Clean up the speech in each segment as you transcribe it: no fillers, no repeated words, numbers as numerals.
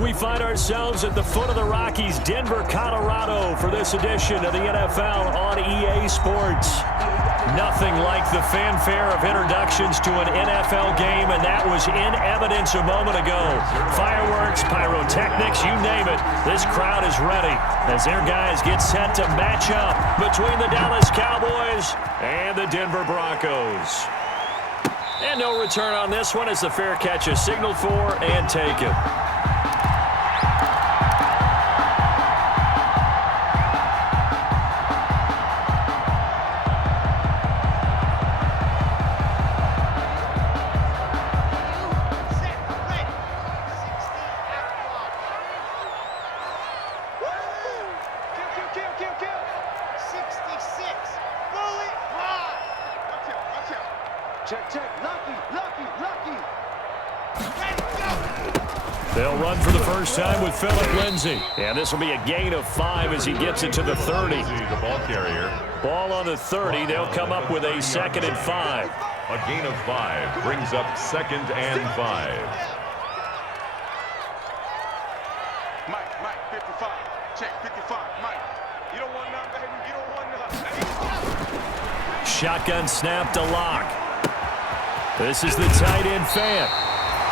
We find ourselves at the foot of the Rockies, Denver, Colorado, for this edition of the NFL on EA Sports. Nothing like the fanfare of introductions to an NFL game, and that was in evidence a moment ago. Fireworks, pyrotechnics, you name it. This crowd is ready as their guys get set to match up between the Dallas Cowboys and the Denver Broncos. And no return on this one as the fair catch is signaled for and taken. They'll run for the first time with Phillip Lindsay. And this will be a gain of 5 as he gets it to the 30. The ball carrier. Ball on the 30. They'll come up with a 2nd and 5. A gain of 5 brings up 2nd and 5. Mike, 55. Check, 55. Mike, you don't want none, baby. You don't want none. Shotgun snap to Locke. This is the tight end Fant.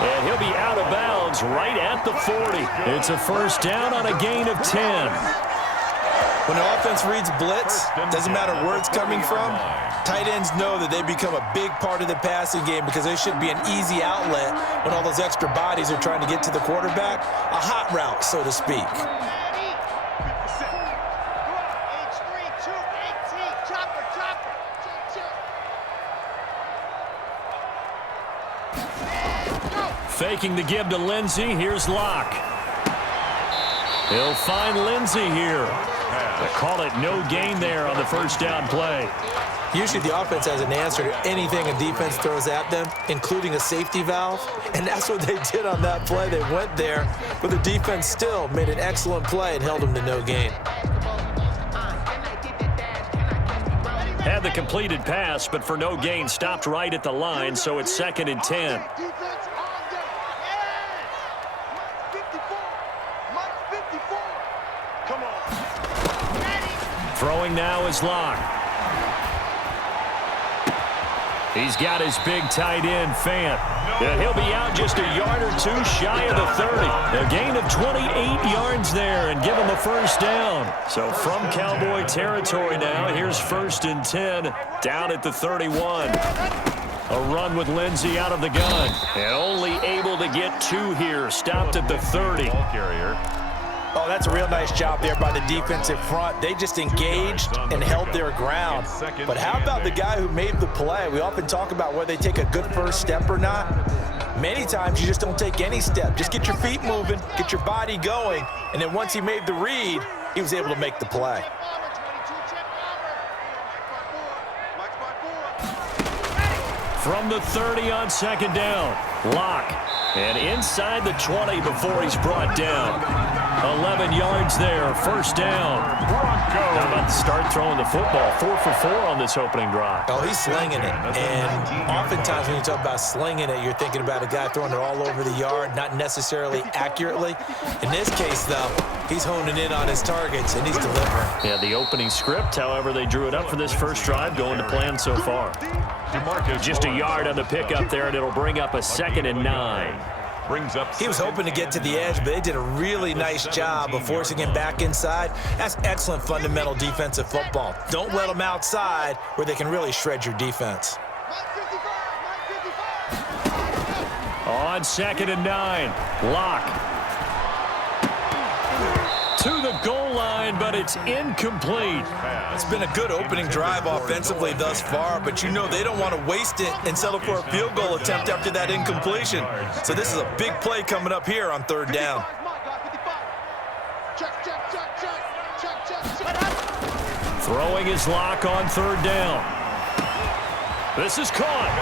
And he'll be out of bounds right at the 40. It's a first down on a gain of 10. When the offense reads blitz, doesn't matter where it's coming from, tight ends know that they become a big part of the passing game because they should be an easy outlet when all those extra bodies are trying to get to the quarterback. A hot route, so to speak. Faking the give to Lindsay. Here's Locke. He'll find Lindsay here. They call it no gain there on the first down play. Usually the offense has an answer to anything a defense throws at them, including a safety valve. And that's what they did on that play. They went there, but the defense still made an excellent play and held them to no gain. Had the completed pass, but for no gain, stopped right at the line, so it's 2nd and 10. Throwing now is Locke. He's got his big tight end, Fant. And he'll be out just a yard or two shy of the 30. A gain of 28 yards there and give him a first down. So from Cowboy territory now, here's 1st and 10 down at the 31. A run with Lindsay out of the gun. And only able to get 2 here. Stopped at the 30. Ball carrier. Oh, that's a real nice job there by the defensive front. They just engaged and held their ground. But how about the guy who made the play? We often talk about whether they take a good first step or not. Many times you just don't take any step. Just get your feet moving, get your body going, and then once he made the read, he was able to make the play. From the 30 on 2nd down, Locke. And inside the 20 before he's brought down. 11 yards there, first down. Broncos. How about the start throwing the football? 4 for 4 on this opening drive. Oh, he's slinging it. And oftentimes when you talk about slinging it, you're thinking about a guy throwing it all over the yard, not necessarily accurately. In this case, though, he's honing in on his targets, and he's delivering. Yeah, the opening script, however, they drew it up for this first drive, going to plan so far. Just a yard on the pickup there, and it'll bring up a 2nd and 9. He was hoping to get to the edge, but they did a really nice job of forcing him back inside. That's excellent fundamental defensive football. Don't let them outside where they can really shred your defense. On 2nd and 9, Locke. To the goal line, but it's incomplete. It's been a good opening drive offensively thus far, but you know they don't want to waste it and settle for a field goal attempt after that incompletion. So this is a big play coming up here on 3rd down. Throwing his Locke on 3rd down. This is caught,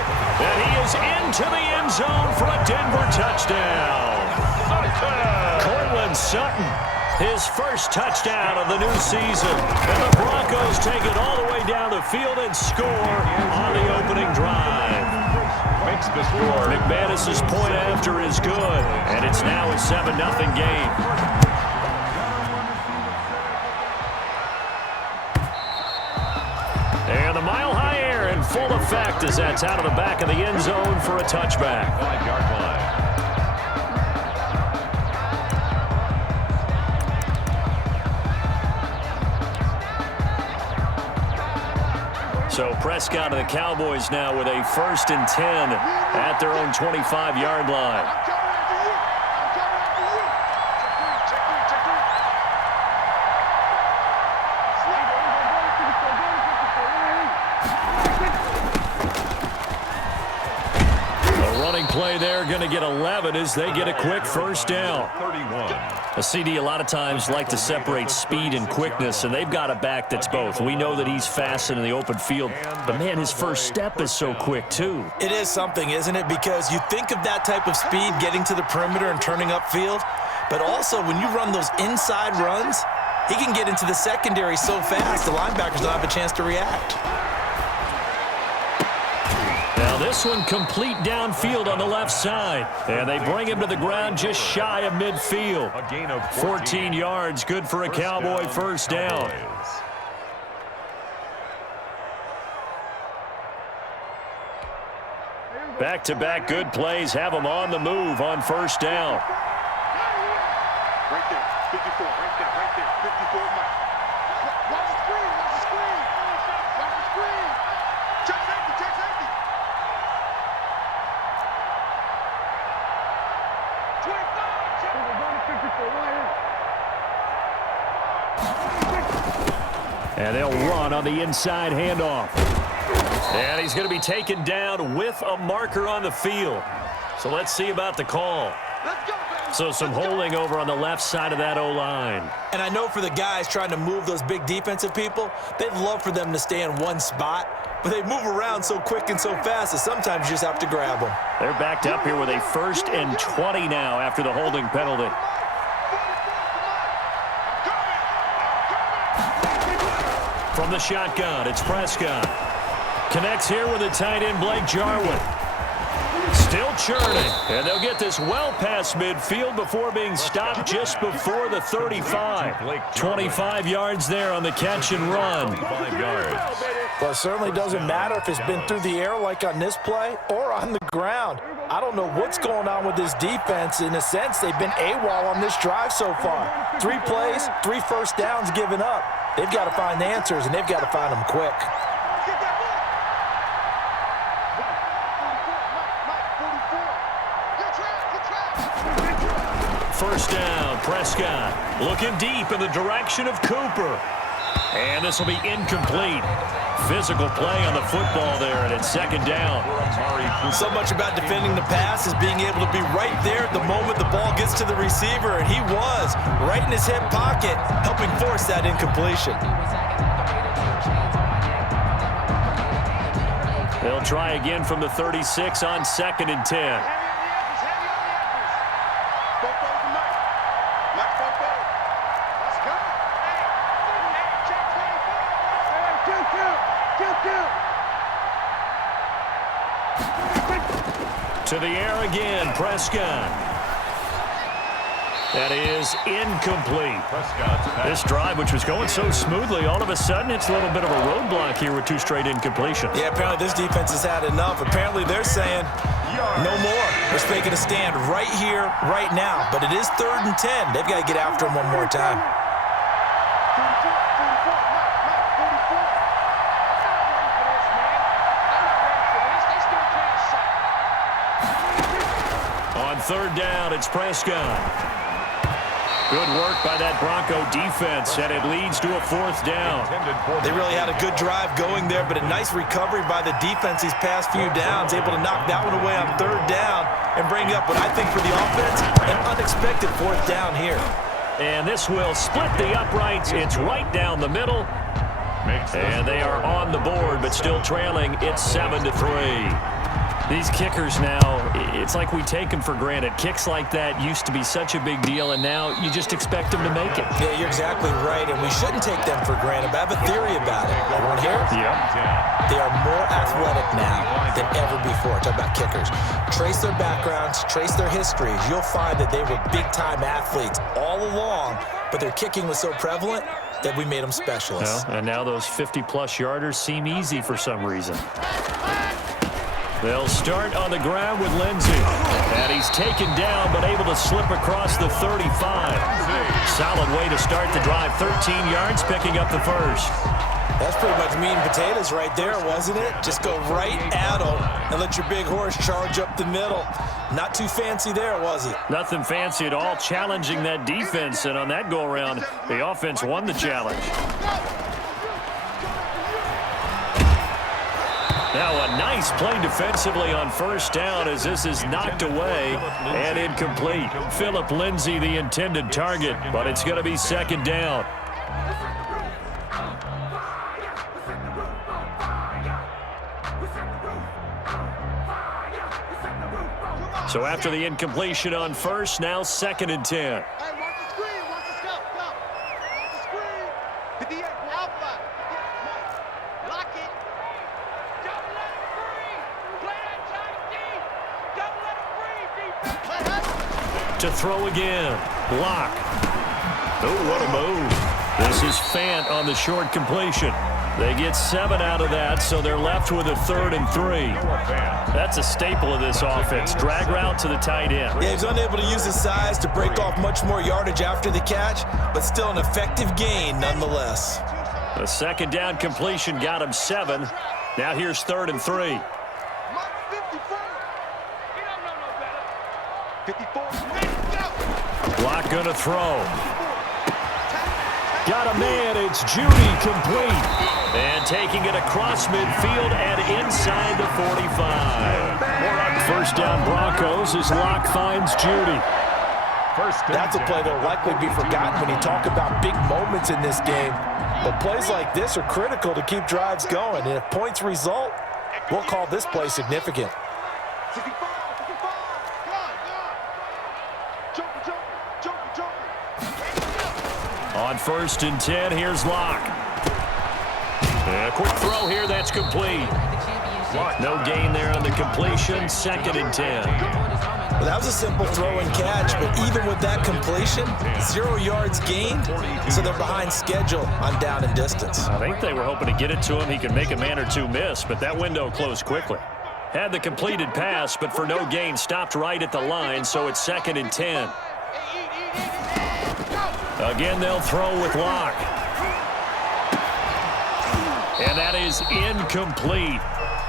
and he is into the end zone for a Denver touchdown. Cortland Sutton. His first touchdown of the new season. And the Broncos take it all the way down the field and score on the opening drive. makes the score. McManus's point after is good, and it's now a 7-0 game. And the mile-high air in full effect as that's out of the back of the end zone for a touchback. 5-yard line. So Prescott and the Cowboys now with a 1st and 10 at their own 25-yard line. Play there, going to get 11 as they get a quick 1st down. 31. A CD a lot of times like to separate speed and quickness, and they've got a back that's both. We know that he's fast in the open field, but man, his first step is so quick too. It is something, isn't it? Because you think of that type of speed getting to the perimeter and turning upfield, but also when you run those inside runs, he can get into the secondary so fast the linebackers don't have a chance to react. Now this one complete downfield on the left side. And they bring him to the ground just shy of midfield. A gain of 14 yards, good for a Cowboy 1st down. Back-to-back good plays have them on the move on 1st down. Right there, 54, right there, 54, Mike. Watch the screen, watch the screen. Watch the screen. Check safety, check safety. 25, check. We're going to 54, right here. And they'll run on the inside handoff. And he's going to be taken down with a marker on the field. So let's see about the call. Let's go, baby. So some holding over on the left side of that O-line. And I know for the guys trying to move those big defensive people, they'd love for them to stay in one spot, but they move around so quick and so fast that sometimes you just have to grab them. They're backed up here with a 1st and 20 now after the holding penalty. From the shotgun, it's Prescott. Connects here with the tight end, Blake Jarwin. Still churning, and they'll get this well past midfield before being stopped just before the 35. 25 yards there on the catch and run. 5 yards. Well, it certainly doesn't matter if it's been through the air like on this play or on the ground. I don't know what's going on with this defense. In a sense, they've been AWOL on this drive so far. 3 plays, 3 1st downs given up. They've got to find the answers, and they've got to find them quick. First down, Prescott looking deep in the direction of Cooper. And this will be incomplete. Physical play on the football there, and it's 2nd down. So much about defending the pass is being able to be right there at the moment the ball gets to the receiver, and he was right in his hip pocket, helping force that incompletion. They'll try again from the 36 on 2nd and 10. To the air again, Prescott. That is incomplete. This drive, which was going so smoothly, all of a sudden it's a little bit of a roadblock here with 2 straight incompletions. Yeah, apparently this defense has had enough. Apparently they're saying no more. We're making a stand right here, right now. But it is 3rd and 10. They've got to get after him one more time. On 3rd down, it's Prescott. Good work by that Bronco defense, and it leads to a 4th down. They really had a good drive going there, but a nice recovery by the defense these past few downs, able to knock that one away on 3rd down and bring up what I think for the offense, an unexpected 4th down here. And this will split the uprights. It's right down the middle. And they are on the board, but still trailing. It's 7-3. These kickers now, it's like we take them for granted. Kicks like that used to be such a big deal, and now you just expect them to make it. Yeah, you're exactly right, and we shouldn't take them for granted. But I have a theory about it. You want to hear it? Yeah. They are more athletic now than ever before. Talk about kickers. Trace their backgrounds, trace their histories. You'll find that they were big-time athletes all along, but their kicking was so prevalent that we made them specialists. Well, and now those 50-plus yarders seem easy for some reason. They'll start on the ground with Lindsey. And he's taken down, but able to slip across the 35. Solid way to start the drive. 13 yards, picking up the first. That's pretty much meat and potatoes right there, wasn't it? Just go right at them and let your big horse charge up the middle. Not too fancy there, was it? Nothing fancy at all, challenging that defense. And on that go-around, the offense won the challenge. Now a nice play defensively on first down as this is knocked away and incomplete. Phillip Lindsay, the intended target, but it's going to be second down. So after the incompletion on first, now 2nd and 10. Hey, watch the screen. Watch the scout. Go. Watch the screen. 58. Alpha. Lock it. Don't let it breathe. Play that tight deep. Don't let it breathe. Play that. To throw again. Lock. Oh, what a move. This is Fant on the short completion. They get 7 out of that, so they're left with a 3rd and 3. That's a staple of this offense. Drag route to the tight end. Yeah, he's unable to use his size to break off much more yardage after the catch, but still an effective gain nonetheless. The second down completion got him 7. Now here's 3rd and 3. Mark 54. He don't know no better. 54. Let's go. Lock gonna throw. Got a man, it's Judy complete. And taking it across midfield and inside the 45. First down Broncos as Lock finds Judy. That's a play that will likely be forgotten when you talk about big moments in this game. But plays like this are critical to keep drives going. And if points result, we'll call this play significant. 65. 65. Go. Joker. On 1st and 10, here's Lock. A quick throw here, that's complete. No gain there on the completion, 2nd and 10. Well, that was a simple throw and catch, but even with that completion, 0 yards gained, so they're behind schedule on down and distance. I think they were hoping to get it to him. He could make a man or two miss, but that window closed quickly. Had the completed pass, but for no gain, stopped right at the line, so it's 2nd and 10. Again, they'll throw with Lock. And that is incomplete.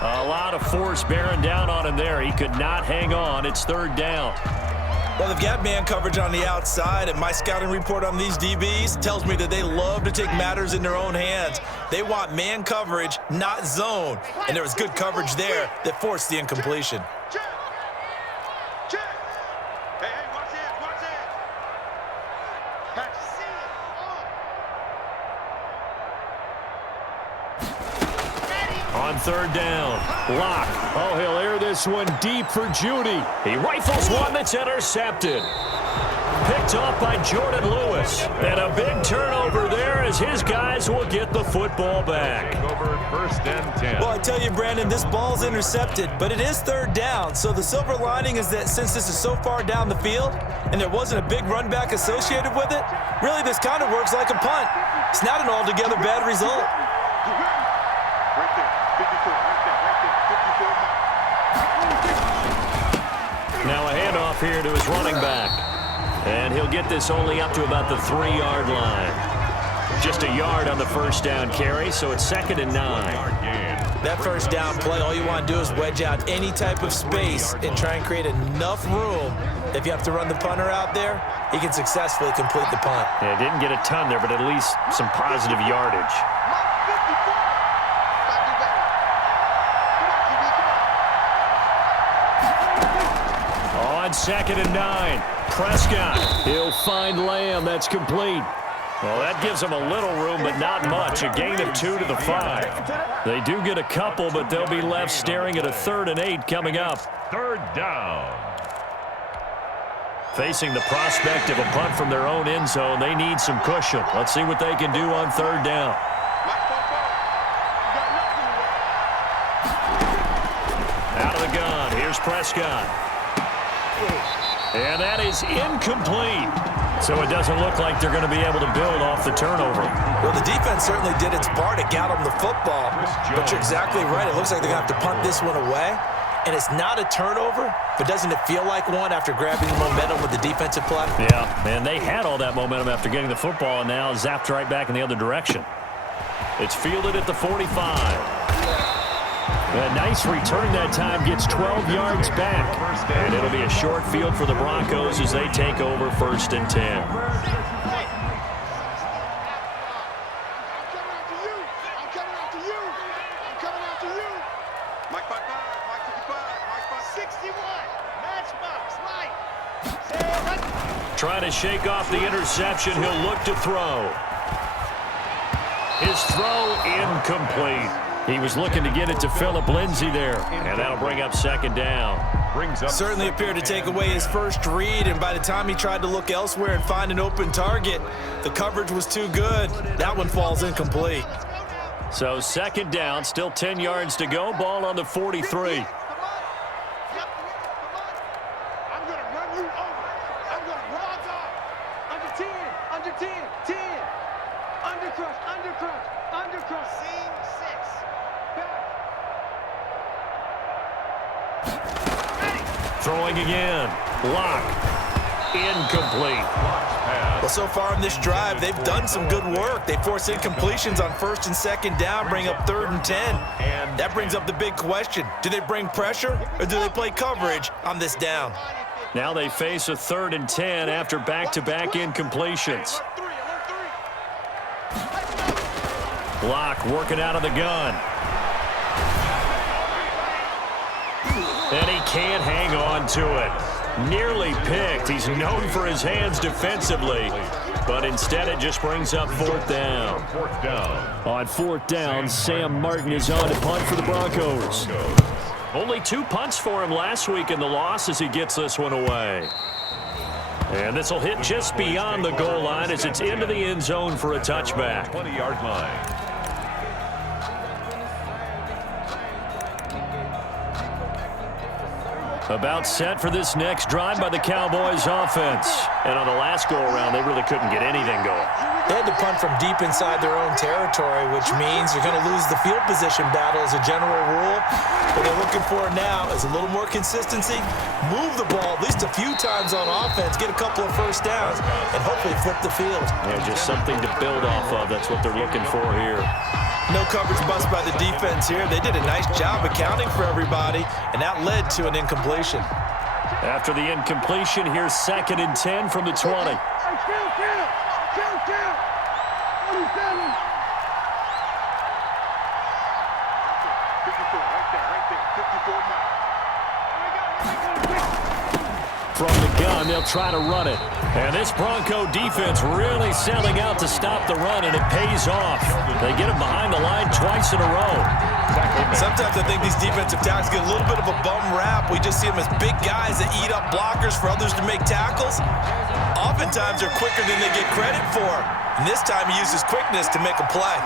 A lot of force bearing down on him there. He could not hang on. It's 3rd down. Well, they've got man coverage on the outside, and my scouting report on these DBs tells me that they love to take matters in their own hands. They want man coverage, not zone. And there was good coverage there that forced the incompletion. Check. Hey, watch it. Catch. On 3rd down, Lock. Oh, he'll air this one deep for Judy. He rifles one that's intercepted. Picked off by Jordan Lewis. And a big turnover there as his guys will get the football back. Over 1st and 10. Well, I tell you, Brandon, this ball's intercepted, but it is 3rd down. So the silver lining is that since this is so far down the field and there wasn't a big run back associated with it, really this kind of works like a punt. It's not an altogether bad result. Right there. 54. Right there. 54. Now a handoff here to his running back. And he'll get this only up to about the 3-yard line. Just a yard on the first down carry, so it's 2nd and 9. That first down play, all you want to do is wedge out any type of space and try and create enough room. If you have to run the punter out there, he can successfully complete the punt. Yeah, didn't get a ton there, but at least some positive yardage. On 2nd and 9, Prescott. He'll find Lamb. That's complete. Well, that gives them a little room, but not much. A gain of 2 to the 5. They do get a couple, but they'll be left staring at a 3rd and 8 coming up. 3rd down. Facing the prospect of a punt from their own end zone, they need some cushion. Let's see what they can do on 3rd down. Out of the gun, here's Prescott. And that is incomplete. So it doesn't look like they're going to be able to build off the turnover. Well, the defense certainly did its part to get them the football. But you're exactly right. It looks like they're going to have to punt this one away. And it's not a turnover, but doesn't it feel like one after grabbing the momentum with the defensive play? Yeah, and they had all that momentum after getting the football and now zapped right back in the other direction. It's fielded at the 45. A nice return that time, gets 12 yards back. And it'll be a short field for the Broncos as they take over 1st and 10. Trying to shake off the interception. He'll look to throw. His throw incomplete. He was looking to get it to Phillip Lindsay there, and that'll bring up 2nd down. Certainly appeared to take away his first read, and by the time he tried to look elsewhere and find an open target, the coverage was too good. That one falls incomplete. So 2nd down, still 10 yards to go. Ball on the 43. Throwing again. Lock. Incomplete. Well, so far in this drive, they've done some good work. They force incompletions on 1st and 2nd down, bring up 3rd and 10. That brings up the big question. Do they bring pressure or do they play coverage on this down? Now they face a 3rd and 10 after back-to-back incompletions. Block working out of the gun. And he can't hang on to it. Nearly picked. He's known for his hands defensively, but instead it just brings up 4th down. On 4th down, Sam Martin is on to punt for the Broncos. Only 2 punts for him last week in the loss as he gets this one away. And this will hit just beyond the goal line as it's into the end zone for a touchback. 20-yard line. About set for this next drive by the Cowboys offense. And on the last go-around, they really couldn't get anything going. They had to punt from deep inside their own territory, which means you're going to lose the field position battle as a general rule. What they're looking for now is a little more consistency, move the ball at least a few times on offense, get a couple of 1st downs, and hopefully flip the field. Yeah, just something to build off of. That's what they're looking for here. No coverage bust by the defense here. They did a nice job accounting for everybody, and that led to an incompletion. After the incompletion, here's 2nd and 10 from the 20. From the gun, they'll try to run it. And this Bronco defense really selling out to stop the run, and it pays off. They get him behind the line twice in a row. Sometimes I think these defensive tackles get a little bit of a bum rap. We just see them as big guys that eat up blockers for others to make tackles. Oftentimes they're quicker than they get credit for. And this time he uses quickness to make a play.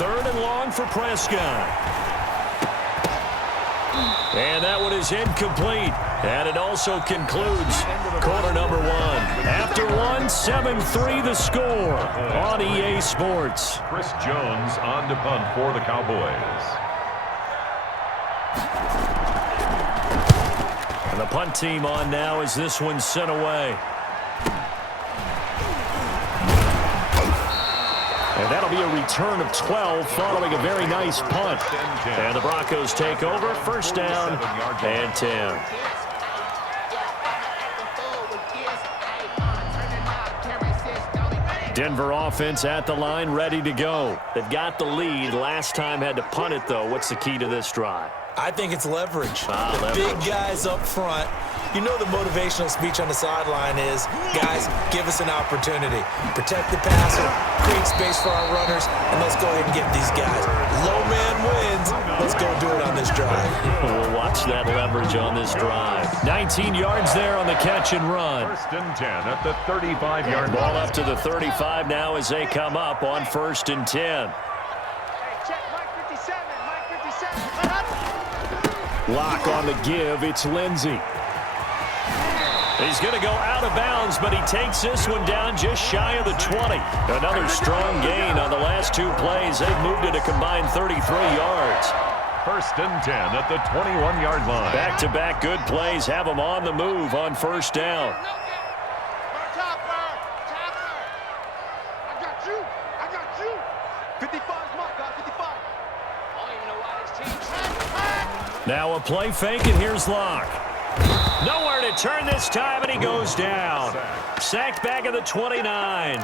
Third and long for Prescott. And that one is incomplete. And it also concludes quarter number 1. After one, 7-3 the score on EA Sports. Chris Jones on to punt for the Cowboys. And the punt team on now as this one's sent away. And that'll be a return of 12 following a very nice punt. And the Broncos take over, 1st down and 10. Denver offense at the line, ready to go. They've got the lead. Last time had to punt it, though. What's the key to this drive? I think it's leverage. Leverage. Big guys up front. You know the motivational speech on the sideline is, guys, give us an opportunity. Protect the passer, create space for our runners, and let's go ahead and get these guys. Low man wins. Let's go do it on this drive. We'll watch that leverage on this drive. 19 yards there on the catch and run. First and 10 at the 35-yard line. Ball up to the 35 now as they come up on 1st and 10. Hey, check, Mike 57, Mike 57. Lock on the give. It's Lindsey. He's going to go out of bounds, but he takes this one down just shy of the 20. Another strong gain on the last 2 plays. They've moved it a combined 33 yards. First and 10 at the 21-yard line. Back-to-back good plays have them on the move on 1st down. Topper. I got you. 55 Mike, got 55. I don't even know why this team's Now a play fake, and here's Locke. Nowhere to turn this time, and he goes down. Sacked back at the 29.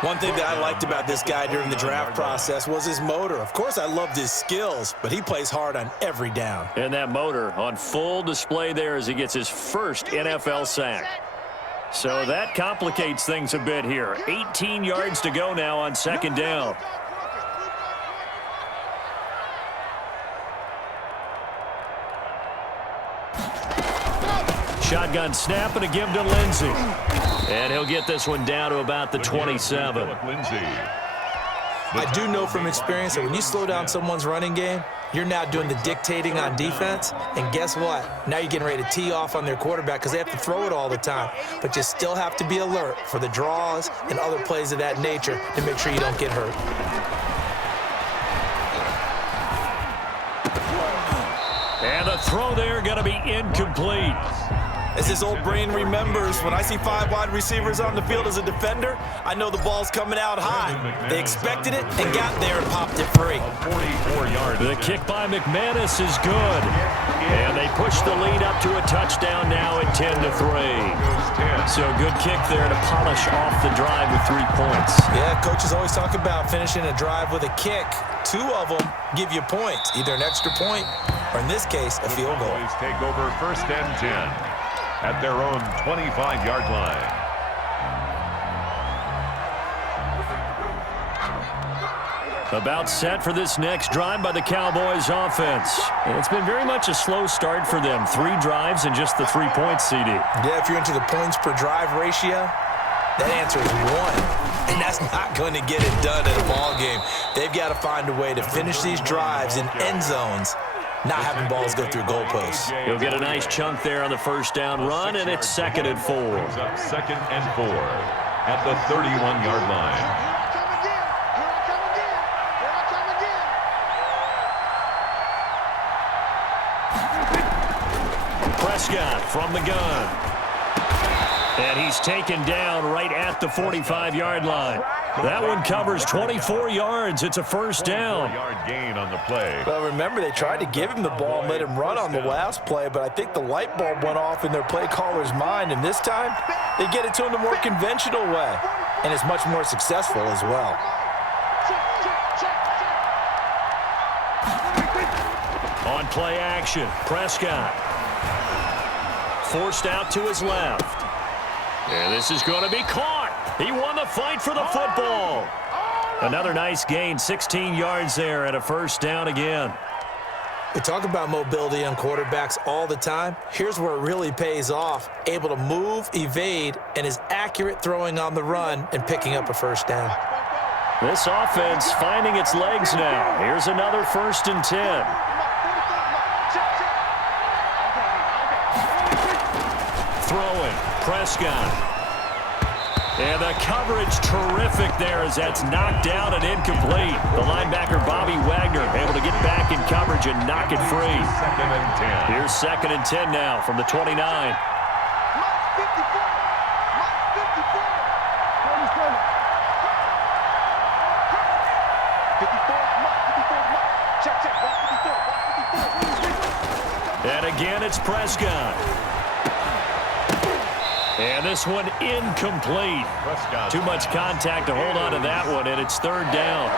One thing that I liked about this guy during the draft process was his motor. Of course, I loved his skills, but he plays hard on every down. And that motor on full display there as he gets his first NFL sack. So that complicates things a bit here. 18 yards to go now on 2nd down. Shotgun snap and a give to Lindsey. And he'll get this one down to about the 27. I do know from experience that when you slow down someone's running game, you're now doing the dictating on defense. And guess what? Now you're getting ready to tee off on their quarterback because they have to throw it all the time. But you still have to be alert for the draws and other plays of that nature to make sure you don't get hurt. And the throw there going to be incomplete. As his old brain remembers, when I see 5 wide receivers on the field as a defender, I know the ball's coming out high. They expected it and got there and popped it free. 44-yard. The kick by McManus is good. And they push the lead up to a touchdown now at 10-3. So good kick there to polish off the drive with 3 points. Yeah, coaches always talk about finishing a drive with a kick. 2 of them give you points, either an extra point or, in this case, a field goal. Cowboys take over 1st and 10 at their own 25-yard line. About set for this next drive by the Cowboys offense. And it's been very much a slow start for them. 3 drives and just the 3 points, CD. Yeah, if you're into the points per drive ratio, that answer is 1. And that's not going to get it done in a ball game. They've got to find a way to finish these drives in end zones, not having balls go through goalposts. He'll get a nice chunk there on the 1st down run, and it's 2nd and 4. Brings up 2nd and 4 at the 31-yard line. Prescott from the gun. And he's taken down right at the 45-yard line. That one covers 24 yards. It's a 1st down. 4-yard gain on the play. Well, remember, they tried to give him the ball and let him run on the last play, but I think the light bulb went off in their play caller's mind, and this time they get it to him the more conventional way, and it's much more successful as well. On play action, Prescott. Forced out to his left. And this is going to be caught. He won the fight for the football. Another nice gain, 16 yards there at a 1st down again. We talk about mobility on quarterbacks all the time. Here's where it really pays off. Able to move, evade, and is accurate throwing on the run and picking up a 1st down. This offense finding its legs now. Here's another 1st and 10. Throwing, Prescott. And the coverage terrific there as that's knocked down and incomplete. The linebacker, Bobby Wagner, able to get back in coverage and knock it free. 2nd and 10. Here's 2nd and 10 now from the 29. And again, it's Prescott. And this one incomplete. Too much contact to hold on to that one, and it's third down.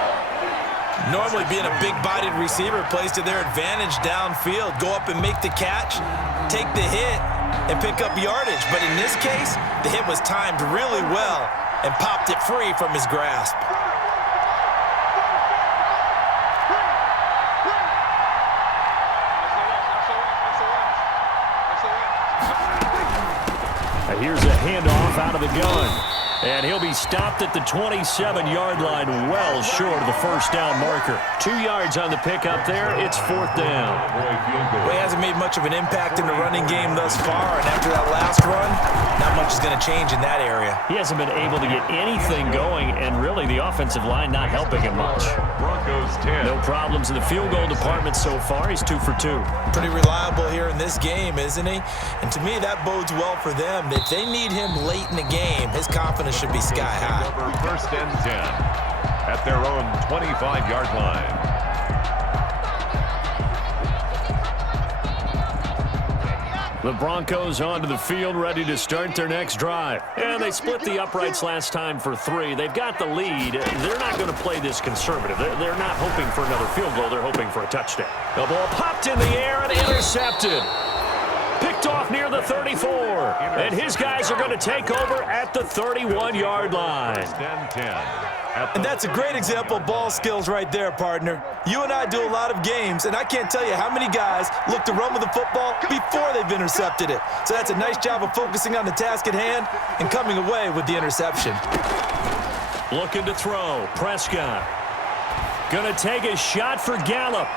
Normally being a big-bodied receiver plays to their advantage downfield. Go up and make the catch, take the hit, and pick up yardage. But in this case, the hit was timed really well and popped it free from his grasp. Here's a handoff out of the gun. And he'll be stopped at the 27-yard line, well short of the first down marker. 2 yards on the pickup there. It's fourth down. Well, he hasn't made much of an impact in the running game thus far, and after that last run, not much is going to change in that area. He hasn't been able to get anything going, and really the offensive line not helping him much. Broncos 10. No problems in the field goal department so far. He's 2 for 2. Pretty reliable here in this game, isn't he? And to me, that bodes well for them. If they need him late in the game, his confidence should be sky high. First and 10 at their own 25-yard line. The Broncos onto the field, ready to start their next drive. And they split the uprights last time for 3. They've got the lead. They're not going to play this conservative. They're not hoping for another field goal. They're hoping for a touchdown. The ball popped in the air and intercepted. Picked off near the 34. And his guys are going to take over at the 31-yard line. And that's a great example of ball skills right there, partner. You and I do a lot of games, and I can't tell you how many guys look to run with the football before they've intercepted it. So that's a nice job of focusing on the task at hand and coming away with the interception. Looking to throw. Prescott. Going to take a shot for Gallup.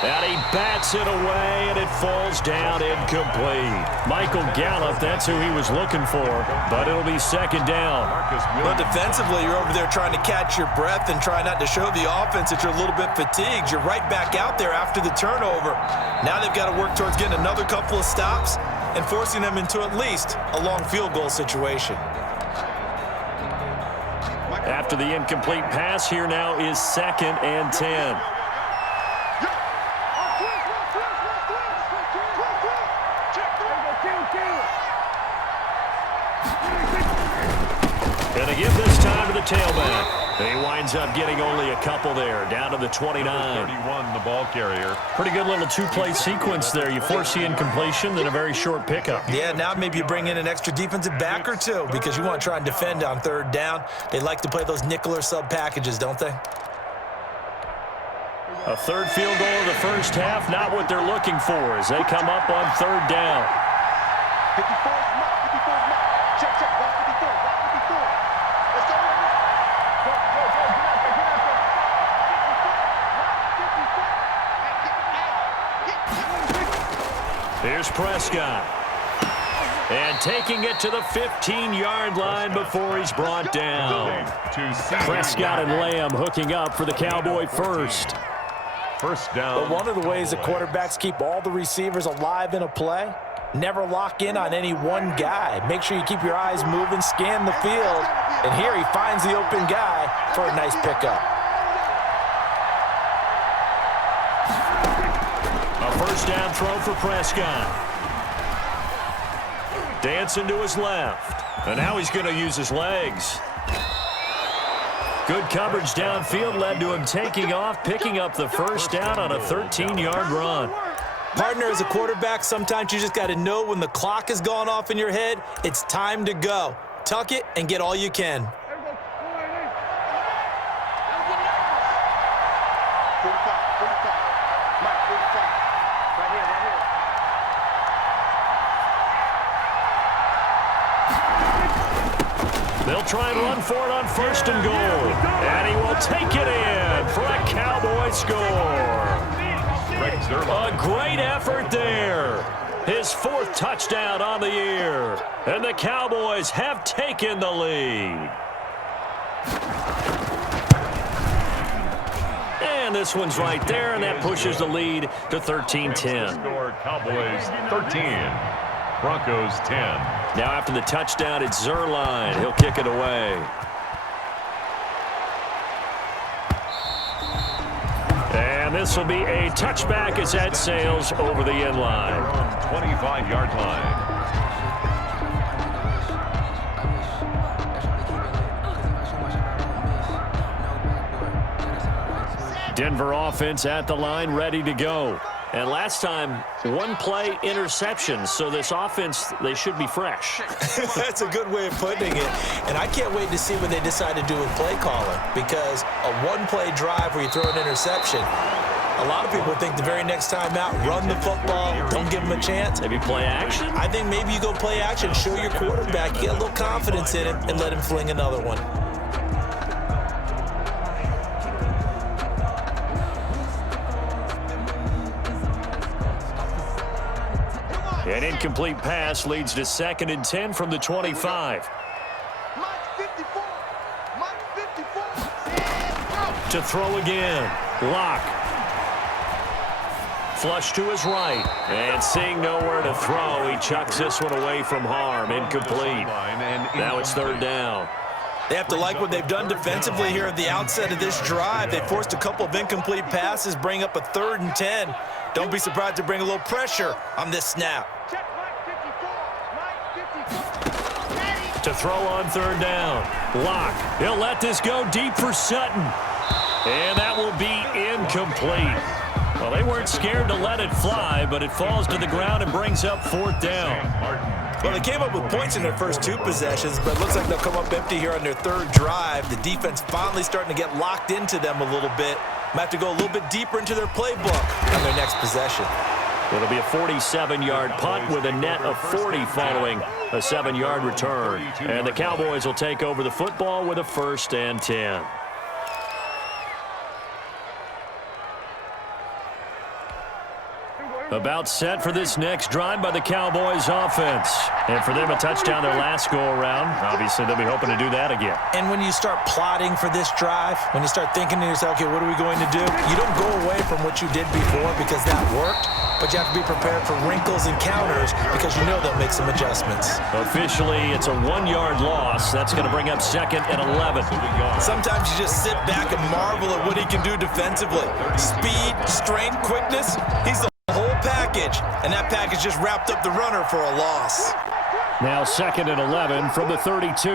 And he bats it away, and it falls down incomplete. Michael Gallup, that's who he was looking for, but it'll be second down. Well, defensively, you're over there trying to catch your breath and try not to show the offense that you're a little bit fatigued. You're right back out there after the turnover. Now they've got to work towards getting another couple of stops and forcing them into at least a long field goal situation. After the incomplete pass, here now is second and 10. And they give this time to the tailback. He winds up getting only a couple there, down to the 29. 31, the ball carrier. Pretty good little two-play sequence there. You force the incompletion, then a very short pickup. Yeah, now maybe you bring in an extra defensive back or two because you want to try and defend on third down. They like to play those nickel or sub packages, don't they? A third field goal of the first half, not what they're looking for as they come up on third down. 54. Check. 154. Let's go. Here's Prescott. And taking it to the 15-yard line before he's brought down. Prescott and Lamb hooking up for the Cowboy first. First down. But one of the ways that quarterbacks keep all the receivers alive in a play, never lock in on any one guy. Make sure you keep your eyes moving, scan the field, and here he finds the open guy for a nice pickup. A first down throw for Prescott. Dancing to his left. And now he's going to use his legs. Good coverage downfield led to him taking off, picking up the first down on a 13-yard run. Partner, as a quarterback, sometimes you just got to know when the clock has gone off in your head, it's time to go. Tuck it and get all you can. 45. Mike, 45. Right here. They'll try and run for it on first and goal. And he will take it in for a Cowboy score. A great effort there. His fourth touchdown on the year. And the Cowboys have taken the lead. And this one's right there, and that pushes the lead to 13-10. Score Cowboys 13, Broncos 10. Now after the touchdown, it's Zerline. He'll kick it away. And this will be a touchback as that sails over the end line. 25-yard line. Denver offense at the line, ready to go. And last time, one play interception. So this offense, they should be fresh. That's a good way of putting it. And I can't wait to see what they decide to do with play calling, because a one-play drive where you throw an interception, a lot of people think the very next time out, run the football, don't give them a chance. Maybe play action? I think maybe you go play action, show your quarterback, get a little confidence in it, and let him fling another one. An incomplete pass leads to 2nd and 10 from the 25. To throw again. Lock. Flush to his right. And seeing nowhere to throw, he chucks this one away from harm. Incomplete. Now it's 3rd down. They have to like what they've done defensively here at the outset of this drive. They forced a couple of incomplete passes, bring up a 3rd and 10. Don't be surprised to bring a little pressure on this snap. To throw on 3rd down. Lock. He'll let this go deep for Sutton. And that will be incomplete. Well, they weren't scared to let it fly, but it falls to the ground and brings up 4th down. Well, they came up with points in their first 2 possessions, but it looks like they'll come up empty here on their 3rd drive. The defense finally starting to get locked into them a little bit. Might have to go a little bit deeper into their playbook on their next possession. It'll be a 47-yard punt with a net of 40 following a 7-yard return. And the Cowboys will take over the football with a 1st and 10. About set for this next drive by the Cowboys offense. And for them, a touchdown their last go-around. Obviously, they'll be hoping to do that again. And when you start plotting for this drive, when you start thinking to yourself, okay, what are we going to do? You don't go away from what you did before because that worked, but you have to be prepared for wrinkles and counters because you know they'll make some adjustments. Officially, it's a 1-yard loss. That's going to bring up 2nd and 11. Sometimes you just sit back and marvel at what he can do defensively. Speed, strength, quickness, he's the whole package, and that package just wrapped up the runner for a loss. Now 2nd and 11 from the 32.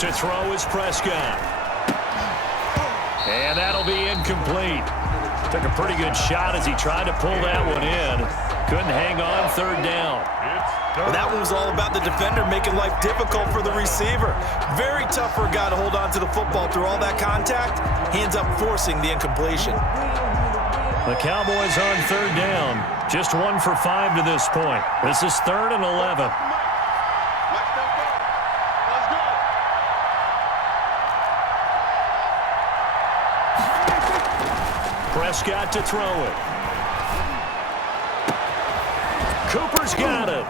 To throw is Prescott. And that'll be incomplete. Took a pretty good shot as he tried to pull that one in. Couldn't hang on 3rd down. Well, that one was all about the defender making life difficult for the receiver. Very tough for a guy to hold on to the football through all that contact. He ends up forcing the incompletion. The Cowboys on 3rd down. Just 1 for 5 to this point. This is 3rd and 11. Prescott to throw it. Cooper's got it.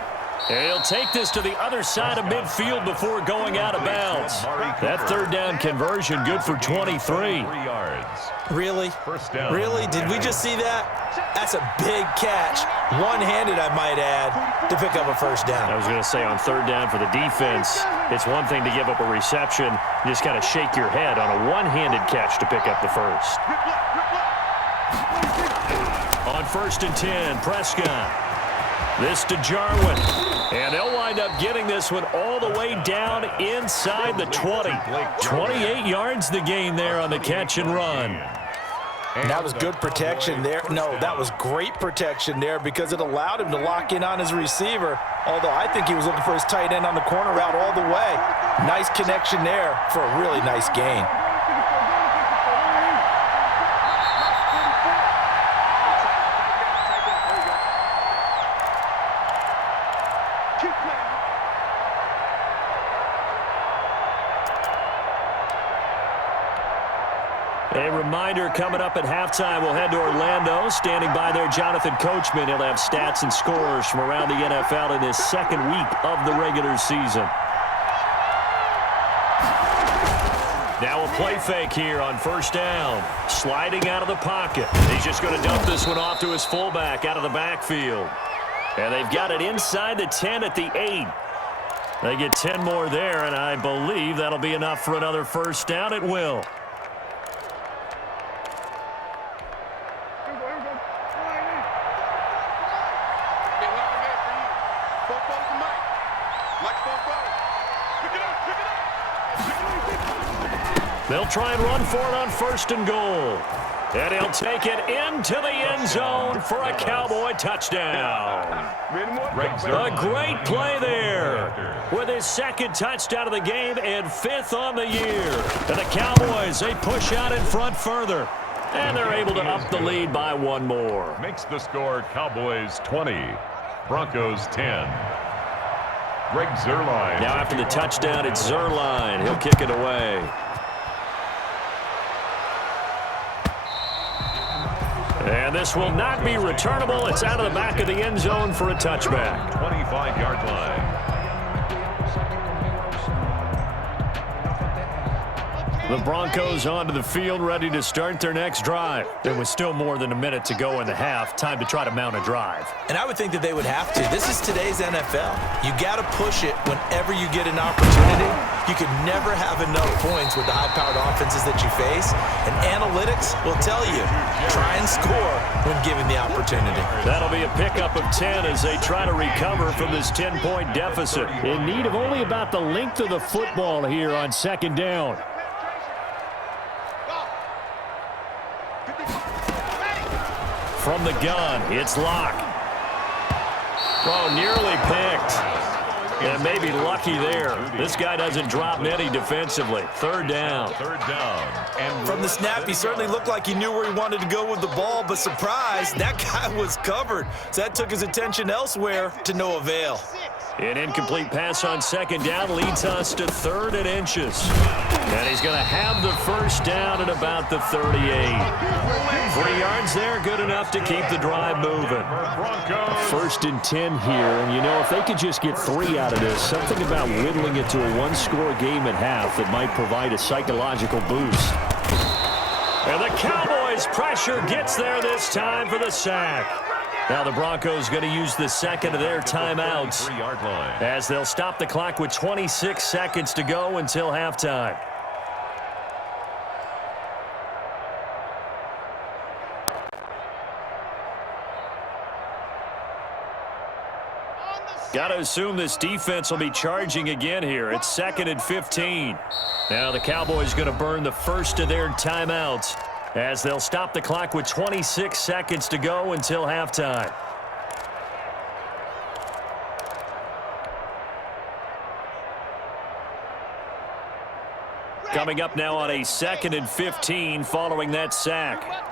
And he'll take this to the other side of midfield before going out of bounds. That 3rd down conversion good for 23. Really? Really? Did we just see that? That's a big catch. One-handed, I might add, to pick up a 1st down. I was going to say on 3rd down for the defense, it's one thing to give up a reception. You just kind of shake your head on a one-handed catch to pick up the 1st. On 1st and 10, Prescott. This to Jarwin. And they'll wind up getting this one all the way down inside the 20. 28 yards the gain there on the catch and run. And that was good protection there. No, that was great protection there because it allowed him to lock in on his receiver, although I think he was looking for his tight end on the corner route all the way. Nice connection there for a really nice gain. A reminder coming up at halftime, we'll head to Orlando. Standing by there, Jonathan Coachman. He'll have stats and scores from around the NFL in this 2nd week of the regular season. Now a play fake here on 1st down. Sliding out of the pocket. He's just going to dump this one off to his fullback out of the backfield. And they've got it inside the 10 at the 8. They get 10 more there, and I believe that'll be enough for another 1st down. It will. Mike, They'll try and run for it on 1st and goal. And he'll take it into the end zone for a Cowboy touchdown. A great play there with his 2nd touchdown of the game and 5th on the year. And the Cowboys, they push out in front further. And they're able to up the lead by 1 more. Makes the score Cowboys 20, Broncos 10. Greg Zuerlein. Now after the touchdown, it's Zuerlein. He'll kick it away. And this will not be returnable. It's out of the back of the end zone for a touchback. 25-yard line. The Broncos onto the field, ready to start their next drive. There was still more than a minute to go in the half. Time to try to mount a drive. And I would think that they would have to. This is today's NFL. You got to push it whenever you get an opportunity. You could never have enough points with the high-powered offenses that you face. And analytics will tell you, try and score when given the opportunity. That'll be a pickup of 10 as they try to recover from this 10-point deficit. In need of only about the length of the football here on 2nd down. From the gun, it's Locke. Oh, nearly picked. And maybe lucky there. This guy doesn't drop many defensively. 3rd down. 3rd down. And from the snap, he certainly looked like he knew where he wanted to go with the ball, but surprise, that guy was covered. So that took his attention elsewhere to no avail. An incomplete pass on 2nd down leads us to 3rd and inches. And he's going to have the 1st down at about the 38. 3 yards there, good enough to keep the drive moving. 1st and 10 here, and you know, if they could just get 3 out of this, something about whittling it to a 1-score game at half that might provide a psychological boost. And the Cowboys' pressure gets there this time for the sack. Now the Broncos going to use the 2nd of their timeouts as they'll stop the clock with 26 seconds to go until halftime. Got to assume this defense will be charging again here. It's 2nd and 15. Now the Cowboys going to burn the 1st of their timeouts as they'll stop the clock with 26 seconds to go until halftime. Coming up now on a 2nd and 15 following that sack.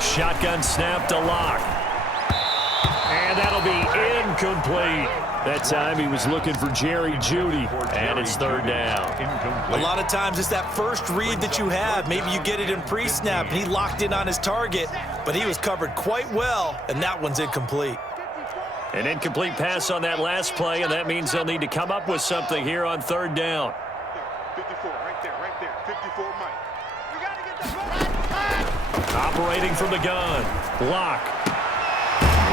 Shotgun snap to Locke. And that'll be incomplete. That time he was looking for Jerry Jeudy, and it's 3rd down. A lot of times it's that first read that you have. Maybe you get it in pre-snap, and he locked in on his target, but he was covered quite well, and that one's incomplete. An incomplete pass on that last play, and that means they'll need to come up with something here on 3rd down. 54, right there, 54, Mike. We got to get the ball. Operating from the gun, Locke.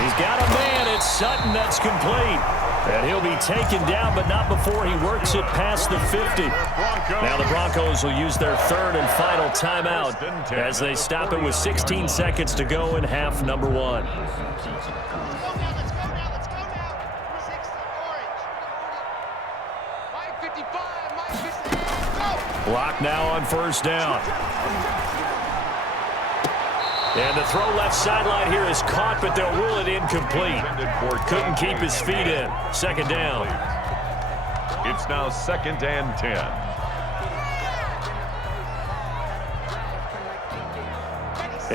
He's got a man, it's Sutton, that's complete. And he'll be taken down, but not before he works it past the 50. Now the Broncos will use their 3rd and final timeout as they stop it with 16 seconds to go in half number 1. Let's go now. 60, orange. Mike 55, Mike 50, go. Locke now on 1st down. And the throw left sideline here is caught, but they'll rule it incomplete. Couldn't keep his feet in. 2nd down. It's now 2nd and 10.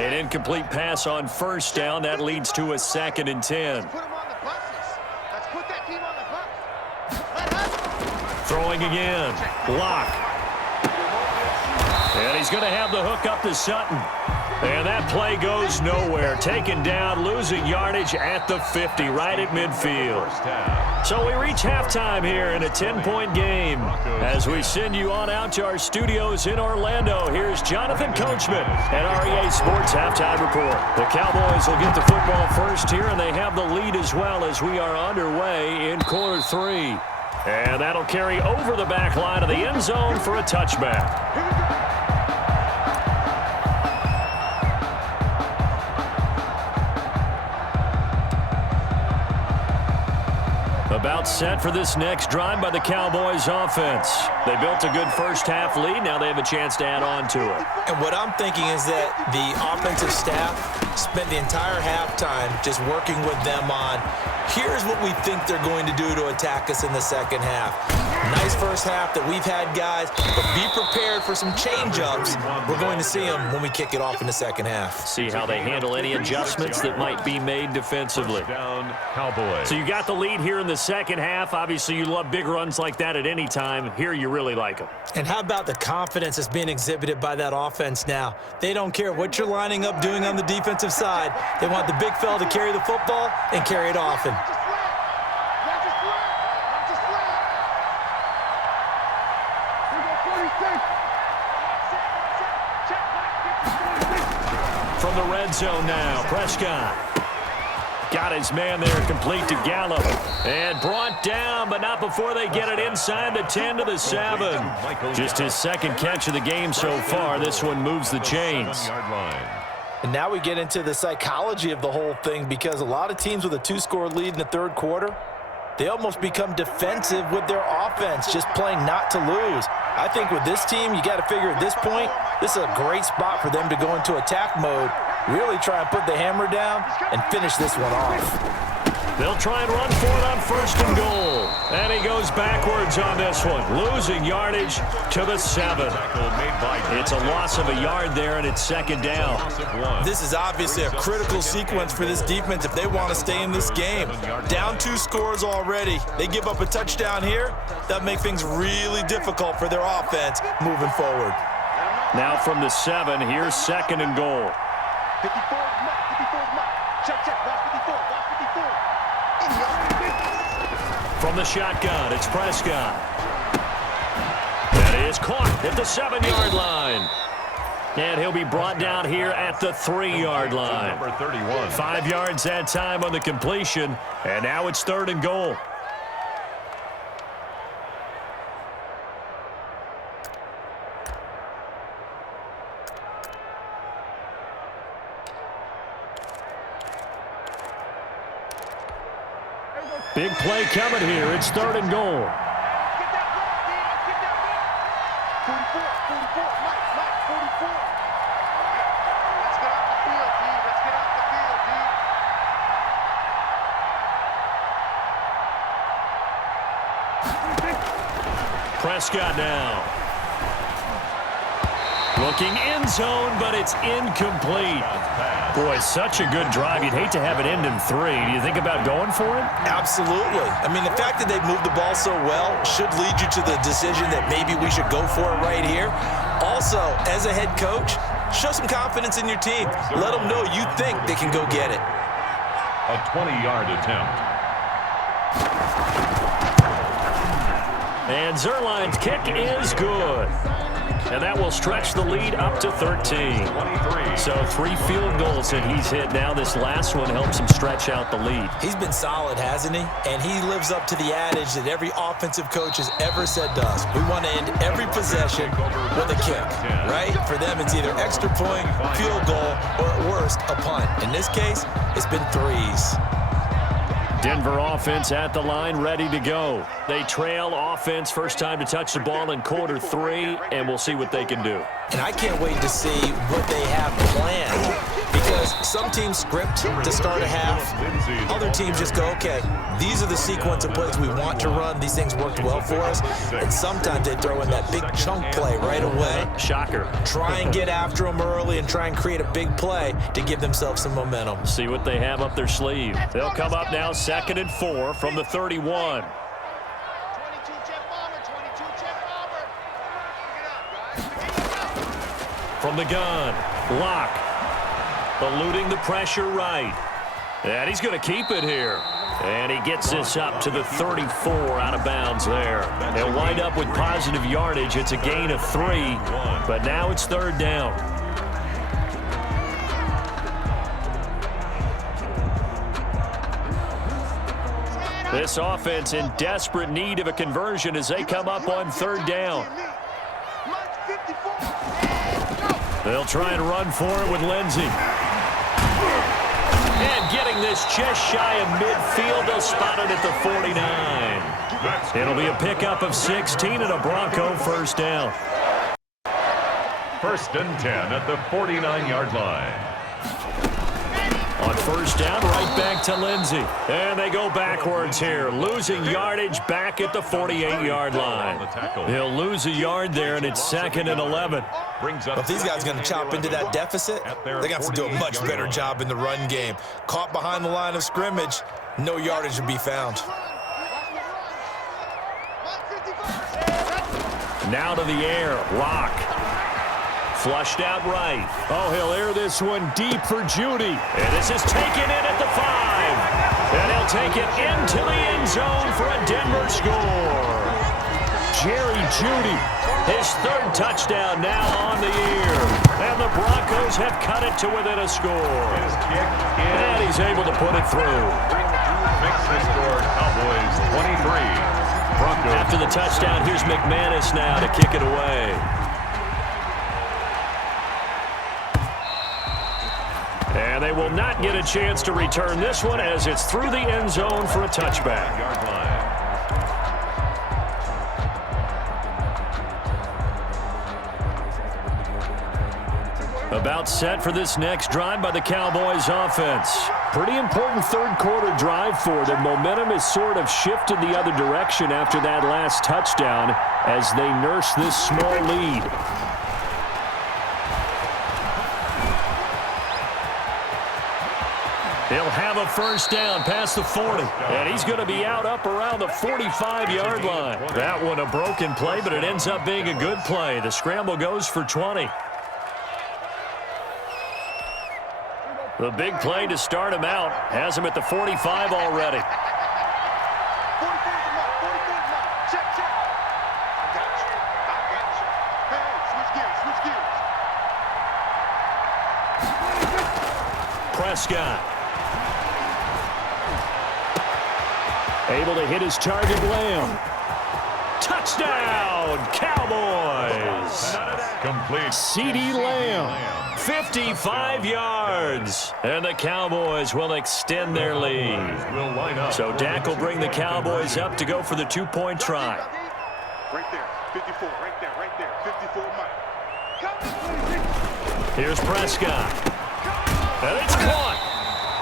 An incomplete pass on 1st down. That leads to a 2nd and 10. Put him on the buses. Let's put that team on the bus. Throwing again. Locke. And he's going to have the hook up to Sutton. And that play goes nowhere. Taken down, losing yardage at the 50, right at midfield. So we reach halftime here in a 10-point game. As we send you on out to our studios in Orlando, here's Jonathan Coachman at REA Sports Halftime Report. The Cowboys will get the football first here, and they have the lead as well as we are underway in quarter 3. And that'll carry over the back line of the end zone for a touchback. About set for this next drive by the Cowboys offense. They built a good first-half lead. Now they have a chance to add on to it. And what I'm thinking is that the offensive staff spent the entire halftime just working with them on, here's what we think they're going to do to attack us in the second half. Nice first half that we've had, guys, but be prepared for some change-ups. We're going to see them when we kick it off in the second half. See how they handle any adjustments that might be made defensively. Down, Cowboys. So you got the lead here in the second half. Obviously, you love big runs like that at any time. Here you really like them. And how about the confidence that's being exhibited by that offense now? They don't care what you're lining up doing on the defensive side. They want the big fella to carry the football and carry it often. From the red zone now, Prescott. Got his man there complete to Gallup. And brought down, but not before they get it inside the 10 to the 7. Just his second catch of the game so far. This one moves the chains. And now we get into the psychology of the whole thing, because a lot of teams with a 2-score lead in the third quarter, they almost become defensive with their offense, just playing not to lose. I think with this team, you got to figure at this point, this is a great spot for them to go into attack mode, really try and put the hammer down and finish this one off. They'll try and run for it on first and goal. And he goes backwards on this one, losing yardage to the 7. It's a loss of a yard there, and it's second down. This is obviously a critical sequence for this defense if they want to stay in this game. Down 2 scores already. They give up a touchdown here. That makes things really difficult for their offense moving forward. Now from the 7, here's second and goal. 54 Mike. Check, watch 54, watch 54. From the shotgun, it's Prescott. That is caught at the 7-yard line. And he'll be brought down here at the 3-yard line. Number 31. 5 yards that time on the completion. And now it's third and goal. Big play coming here. It's third and goal. Get that block, D. Get that block. 44, Mike, 44. Let's get off the field, D. Let's get off the field, D. Prescott now. Looking end zone, but it's incomplete. Boy, such a good drive. You'd hate to have it end in 3. Do you think about going for it? Absolutely. I mean, the fact that they've moved the ball so well should lead you to the decision that maybe we should go for it right here. Also, as a head coach, show some confidence in your team. Let them know you think they can go get it. A 20-yard attempt. And Zerline's kick is good. And that will stretch the lead up to 13. 23. So 3 field goals that he's hit now. This last one helps him stretch out the lead. He's been solid, hasn't he? And he lives up to the adage that every offensive coach has ever said to us. We want to end every possession with a kick, right? For them, it's either extra point, field goal, or at worst, a punt. In this case, it's been 3s. Denver offense at the line, ready to go. They trail offense, first time to touch the ball in quarter 3, and we'll see what they can do. And I can't wait to see what they have planned, because some teams script to start a half. Other teams just go, okay, these are the sequence of plays we want to run. These things worked well for us. And sometimes they throw in that big chunk play right away. Shocker. Try and get after them early and try and create a big play to give themselves some momentum. See what they have up their sleeve. They'll come up now 2nd and 4 from the 31. 22 jet bomber, 22 jet bomber. Pick it up, guys. From the gun, Locke. Eluding the pressure right. And he's going to keep it here. And he gets this up to the 34 out of bounds there. They'll wind up with positive yardage. It's a gain of 3, but now it's third down. This offense in desperate need of a conversion as they come up on third down. They'll try and run for it with Lindsey. And getting this just shy of midfield. They'll spot it at the 49. It'll be a pickup of 16 and a Bronco first down. 1st and 10 at the 49-yard line. On first down, right back to Lindsey. And they go backwards here, losing yardage back at the 48-yard line. He'll lose a yard there, and it's 2nd and 11. If these guys are going to chop into that deficit, they're going to have to do a much better job in the run game. Caught behind the line of scrimmage, no yardage to be found. Now to the air, Locke. Flushed out right. Oh, he'll air this one deep for Judy. And this is taken in at the 5. And he'll take it into the end zone for a Denver score. Jerry Judy, his 3rd touchdown now on the year. And the Broncos have cut it to within a score. And he's able to put it through. Makes the score Cowboys 23. Broncos. After the touchdown, here's McManus now to kick it away. And they will not get a chance to return this one as it's through the end zone for a touchback. Yard line. About set for this next drive by the Cowboys offense. Pretty important 3rd quarter drive for them. Momentum has sort of shifted the other direction after that last touchdown as they nurse this small lead. He'll have a first down past the 40. And he's going to be out up around the 45-yard line. That one a broken play, but it ends up being a good play. The scramble goes for 20. The big play to start him out has him at the 45 already. Prescott. Able to hit his target, Lamb. Touchdown, Cowboys. Complete. CeeDee Lamb, 55 yards. And the Cowboys will extend their lead. So Dak will bring the Cowboys up to go for the 2-point try. Right there, 54, right there, 54, Mike. Here's Prescott. And it's caught.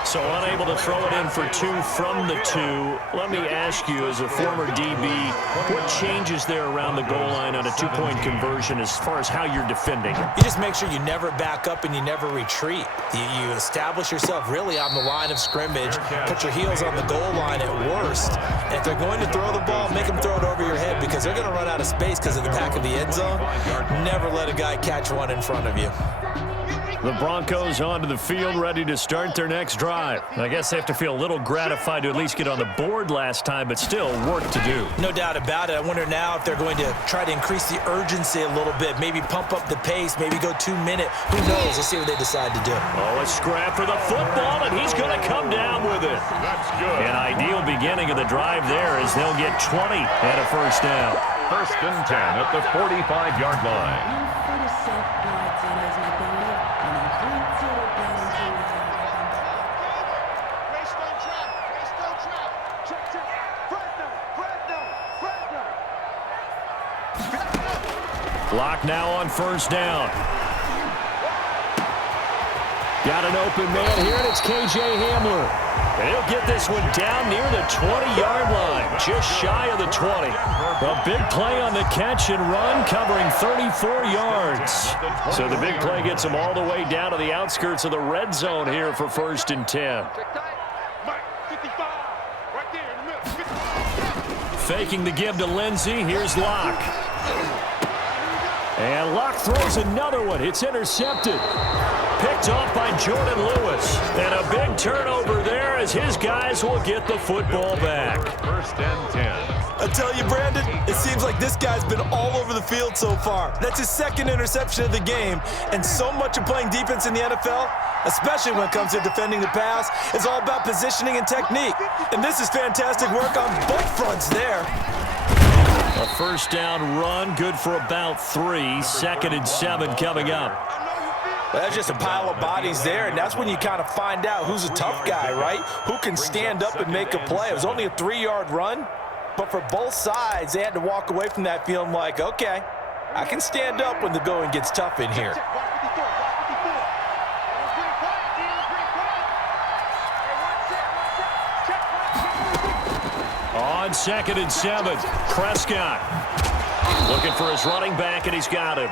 So unable to throw it in for 2 from the 2. Let me ask you, as a former DB, what changes there around the goal line on a 2-point conversion as far as how you're defending? You just make sure you never back up and you never retreat. You establish yourself really on the line of scrimmage, put your heels on the goal line at worst. And if they're going to throw the ball, make them throw it over your head because they're going to run out of space because of the back of the end zone. Never let a guy catch one in front of you. The Broncos onto the field, ready to start their next drive. I guess they have to feel a little gratified to at least get on the board last time, but still work to do. No doubt about it. I wonder now if they're going to try to increase the urgency a little bit, maybe pump up the pace, maybe go 2-minute. Who knows? Let's see what they decide to do. Oh, a scrap for the football, and he's going to come down with it. That's good. An ideal beginning of the drive there as they'll get 20 and a first down. 1st and 10 at the 45-yard line. Clock now on first down. Got an open man here, and it's KJ Hamler. And he'll get this one down near the 20-yard line, just shy of the 20. A big play on the catch and run, covering 34 yards. So the big play gets him all the way down to the outskirts of the red zone here for 1st and 10. Faking the give to Lindsey. Here's Locke. And Locke throws another one. It's intercepted. Picked off by Jordan Lewis. And a big turnover there as his guys will get the football back. 1st and 10. I tell you, Brandon, it seems like this guy's been all over the field so far. That's his 2nd interception of the game. And so much of playing defense in the NFL, especially when it comes to defending the pass, is all about positioning and technique. And this is fantastic work on both fronts there. A first down run, good for about 3. 2nd and 7 coming up. Well, that's just a pile of bodies there, and that's when you kind of find out who's a tough guy, right? Who can stand up and make a play. It was only a 3-yard run, but for both sides, they had to walk away from that feeling like, okay, I can stand up when the going gets tough in here. On 2nd and 7, Prescott looking for his running back, and he's got him.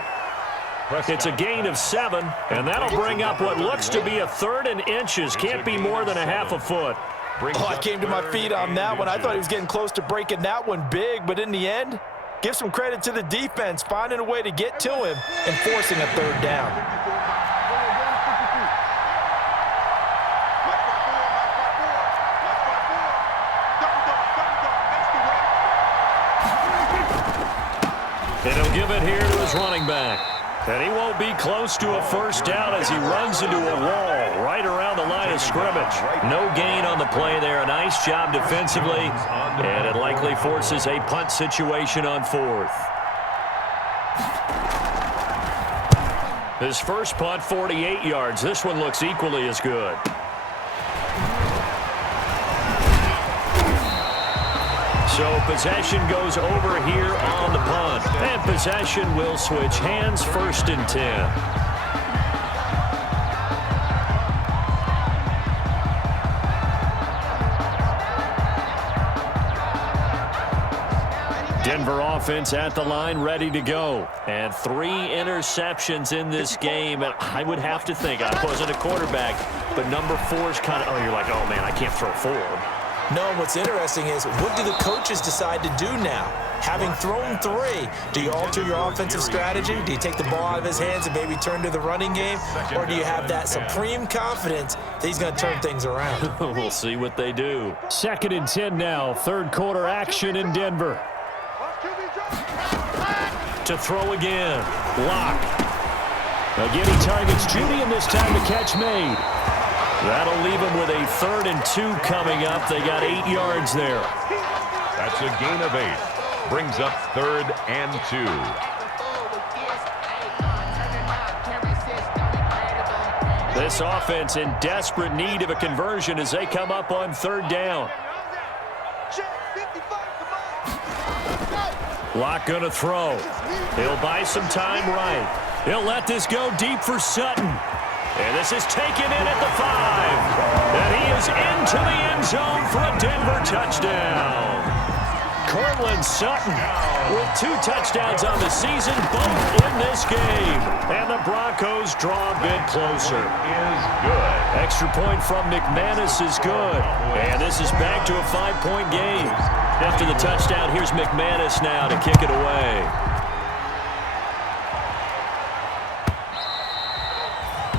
It's a gain of 7, and that'll bring up what looks to be a 3rd and inches. Can't be more than a half a foot. Oh, I came to my feet on that one. I thought he was getting close to breaking that one big, but in the end, give some credit to the defense, finding a way to get to him and forcing a 3rd down. And he'll give it here to his running back. And he won't be close to a 1st down as he runs into a wall right around the line of scrimmage. No gain on the play there. A nice job defensively. And it likely forces a punt situation on 4th. His first punt, 48 yards. This one looks equally as good. So possession goes over here on the punt. And possession will switch hands, 1st and 10. Denver offense at the line, ready to go. And 3 interceptions in this game. And I would have to think, I wasn't a quarterback, but number 4 is kind of, oh, you're like, oh, man, I can't throw 4. No, what's interesting is, what do the coaches decide to do now? Having thrown 3, do you alter your offensive strategy? Do you take the ball out of his hands and maybe turn to the running game? Or do you have that supreme confidence that he's going to turn things around? We'll see what they do. 2nd and 10 now, 3rd quarter action in Denver. To throw again, Locke. Again, he targets Judy, and this time the catch made. That'll leave him with a 3rd and 2 coming up. They got 8 yards there. That's a gain of 8. Brings up 3rd and 2. This offense in desperate need of a conversion as they come up on 3rd down. Locke gonna throw. He'll buy some time right. He'll let this go deep for Sutton. And this is taken in at the 5. And he is into the end zone for a Denver touchdown. Cortland Sutton with 2 touchdowns on the season, both in this game. And the Broncos draw a bit closer. Is good. Extra point from McManus is good. And this is back to a 5-point game. After the touchdown, here's McManus now to kick it away.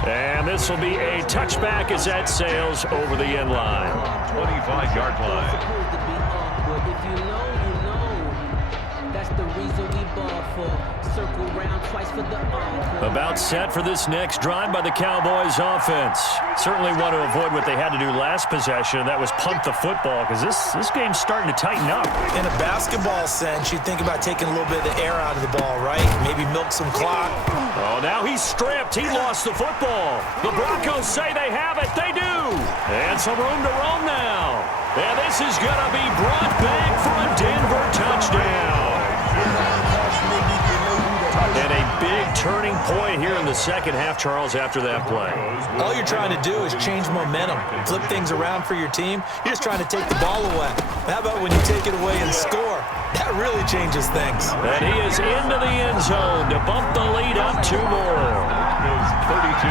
And this will be a touchback as that sails over the end line. 25-yard line. If you know, you know. That's the reason we ball for. Circle round twice for the encore. About set for this next drive by the Cowboys offense. Certainly want to avoid what they had to do last possession. That was punt the football, because this game's starting to tighten up. In a basketball sense, you'd think about taking a little bit of the air out of the ball, right? Maybe milk some clock. Oh, now he's stripped. He lost the football. The Broncos say they have it. They do. And some room to roam now. And this is going to be brought back for a Denver touchdown. And a big turning point here in the second half, Charles, after that play. All you're trying to do is change momentum, flip things around for your team. You're just trying to take the ball away. How about when you take it away and score? That really changes things. And he is into the end zone to bump the lead up 2 more. Is 32.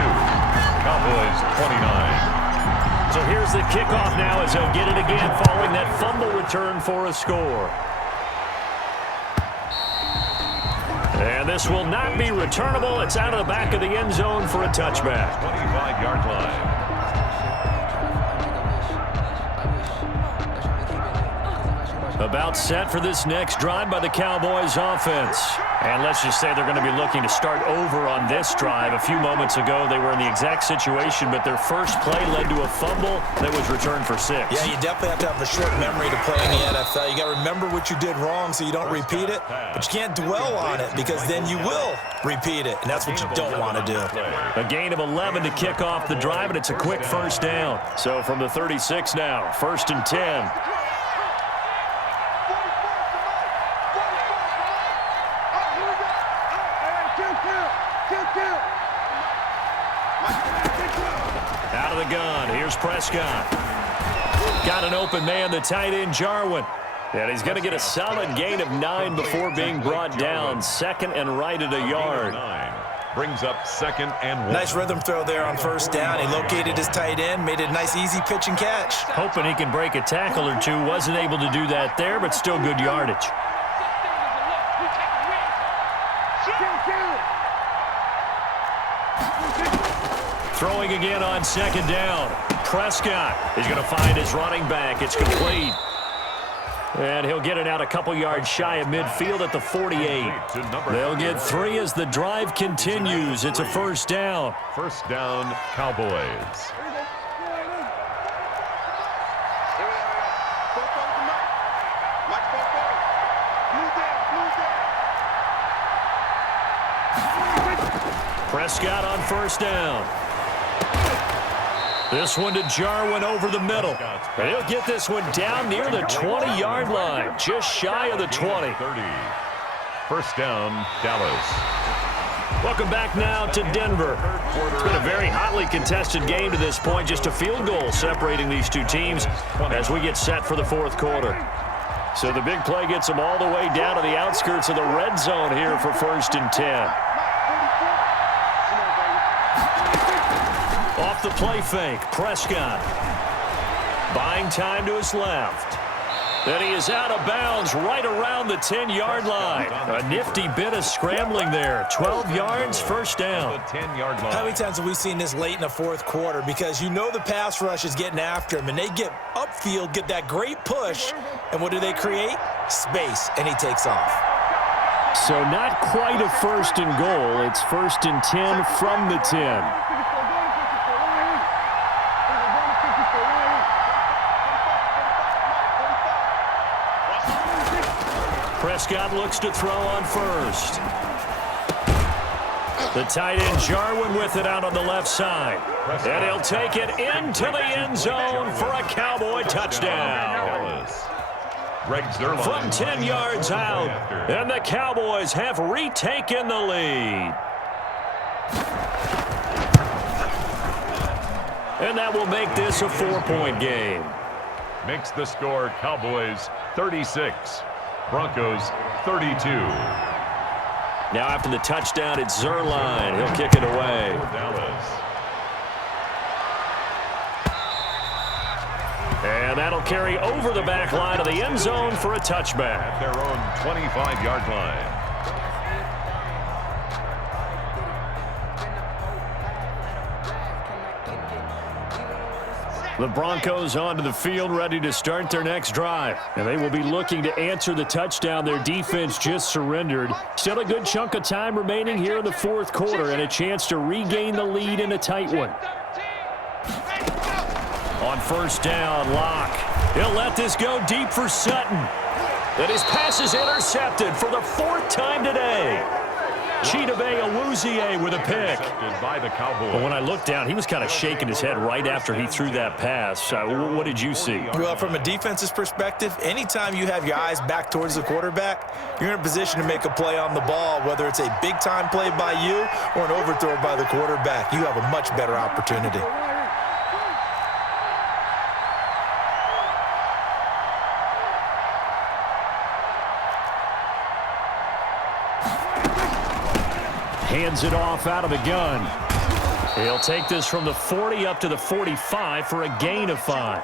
Cowboys 29. So here's the kickoff now as they'll get it again following that fumble return for a score. And this will not be returnable. It's out of the back of the end zone for a touchback. 25-yard line. About set for this next drive by the Cowboys offense. And let's just say they're going to be looking to start over on this drive. A few moments ago, they were in the exact situation, but their first play led to a fumble that was returned for 6. Yeah, you definitely have to have a short memory to play in the NFL. You got to remember what you did wrong so you don't repeat it, but you can't dwell on it because then you will repeat it, and that's what you don't want to do. A gain of 11 to kick off the drive, and it's a quick first down. So from the 36 now, 1st and 10. Out of the gun, here's Prescott. Got an open man, the tight end, Jarwin. And he's going to get a solid gain of 9 before being brought down. 2nd and right at a yard. Brings up 2nd and 1. Nice rhythm throw there on 1st down. He located his tight end, made it a nice easy pitch and catch. Hoping he can break a tackle or two. Wasn't able to do that there, but still good yardage. Throwing again on 2nd down. Prescott is going to find his running back. It's complete. And he'll get it out a couple yards shy of midfield at the 48. They'll get 3 as the drive continues. It's a 1st down. 1st down, Cowboys. Prescott on 1st down. This one to Jarwin over the middle. And he'll get this one down near the 20-yard line, just shy of the 20. 1st down, Dallas. Welcome back now to Denver. It's been a very hotly contested game to this point, just a field goal separating these two teams as we get set for the 4th quarter. So the big play gets them all the way down to the outskirts of the red zone here for 1st and 10. Off the play fake, Prescott. Buying time to his left. Then he is out of bounds right around the 10-yard line. A nifty bit of scrambling there. 12 yards, 1st down. How many times have we seen this late in the 4th quarter? Because you know the pass rush is getting after him, and they get upfield, get that great push, and what do they create? Space, and he takes off. So not quite a 1st and goal. It's 1st and 10 from the 10. Prescott looks to throw on 1st. The tight end Jarwin with it out on the left side. And he'll take it into the end zone for a Cowboy touchdown. From 10 yards out, and the Cowboys have retaken the lead. And that will make this a 4-point game. Makes the score Cowboys 36. Broncos 32. Now after the touchdown, it's Zerline. He'll kick it away. And that'll carry over the back line of the end zone for a touchback. At their own 25-yard line. The Broncos onto the field, ready to start their next drive. And they will be looking to answer the touchdown their defense just surrendered. Still a good chunk of time remaining here in the 4th quarter and a chance to regain the lead in a tight one. On 1st down, Locke. He'll let this go deep for Sutton. And his pass is intercepted for the 4th time today. Chidobe Awuzie with a pick. But when I looked down, he was kind of shaking his head right after he threw that pass. What did you see? Well, from a defense's perspective, anytime you have your eyes back towards the quarterback, you're in a position to make a play on the ball, whether it's a big-time play by you or an overthrow by the quarterback. You have a much better opportunity. Hands it off out of the gun. He'll take this from the 40 up to the 45 for a gain of 5.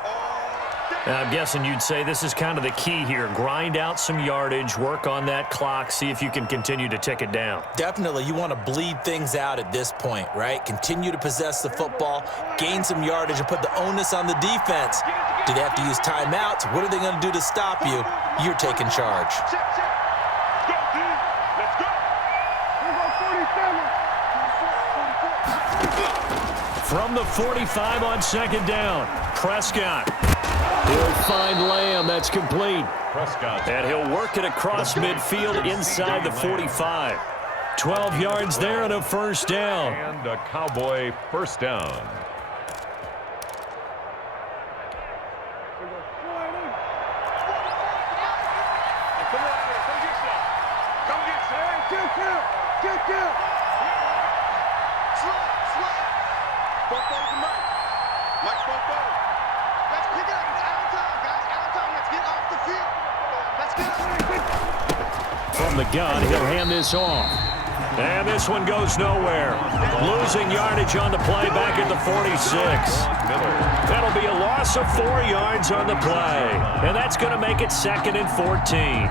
Now, I'm guessing you'd say this is kind of the key here. Grind out some yardage, work on that clock, see if you can continue to tick it down. Definitely. You want to bleed things out at this point, right? Continue to possess the football, gain some yardage, and put the onus on the defense. Do they have to use timeouts? What are they going to do to stop you? You're taking charge. From the 45 on second down, Prescott. He'll find Lamb. That's complete. Prescott. And he'll work it across midfield inside the 45. 12 yards there and a first down. And a Cowboy first down. From the gun, he'll hand this off. And this one goes nowhere. Losing yardage on the play back at the 46. That'll be a loss of 4 yards on the play. And that's going to make it 2nd and 14.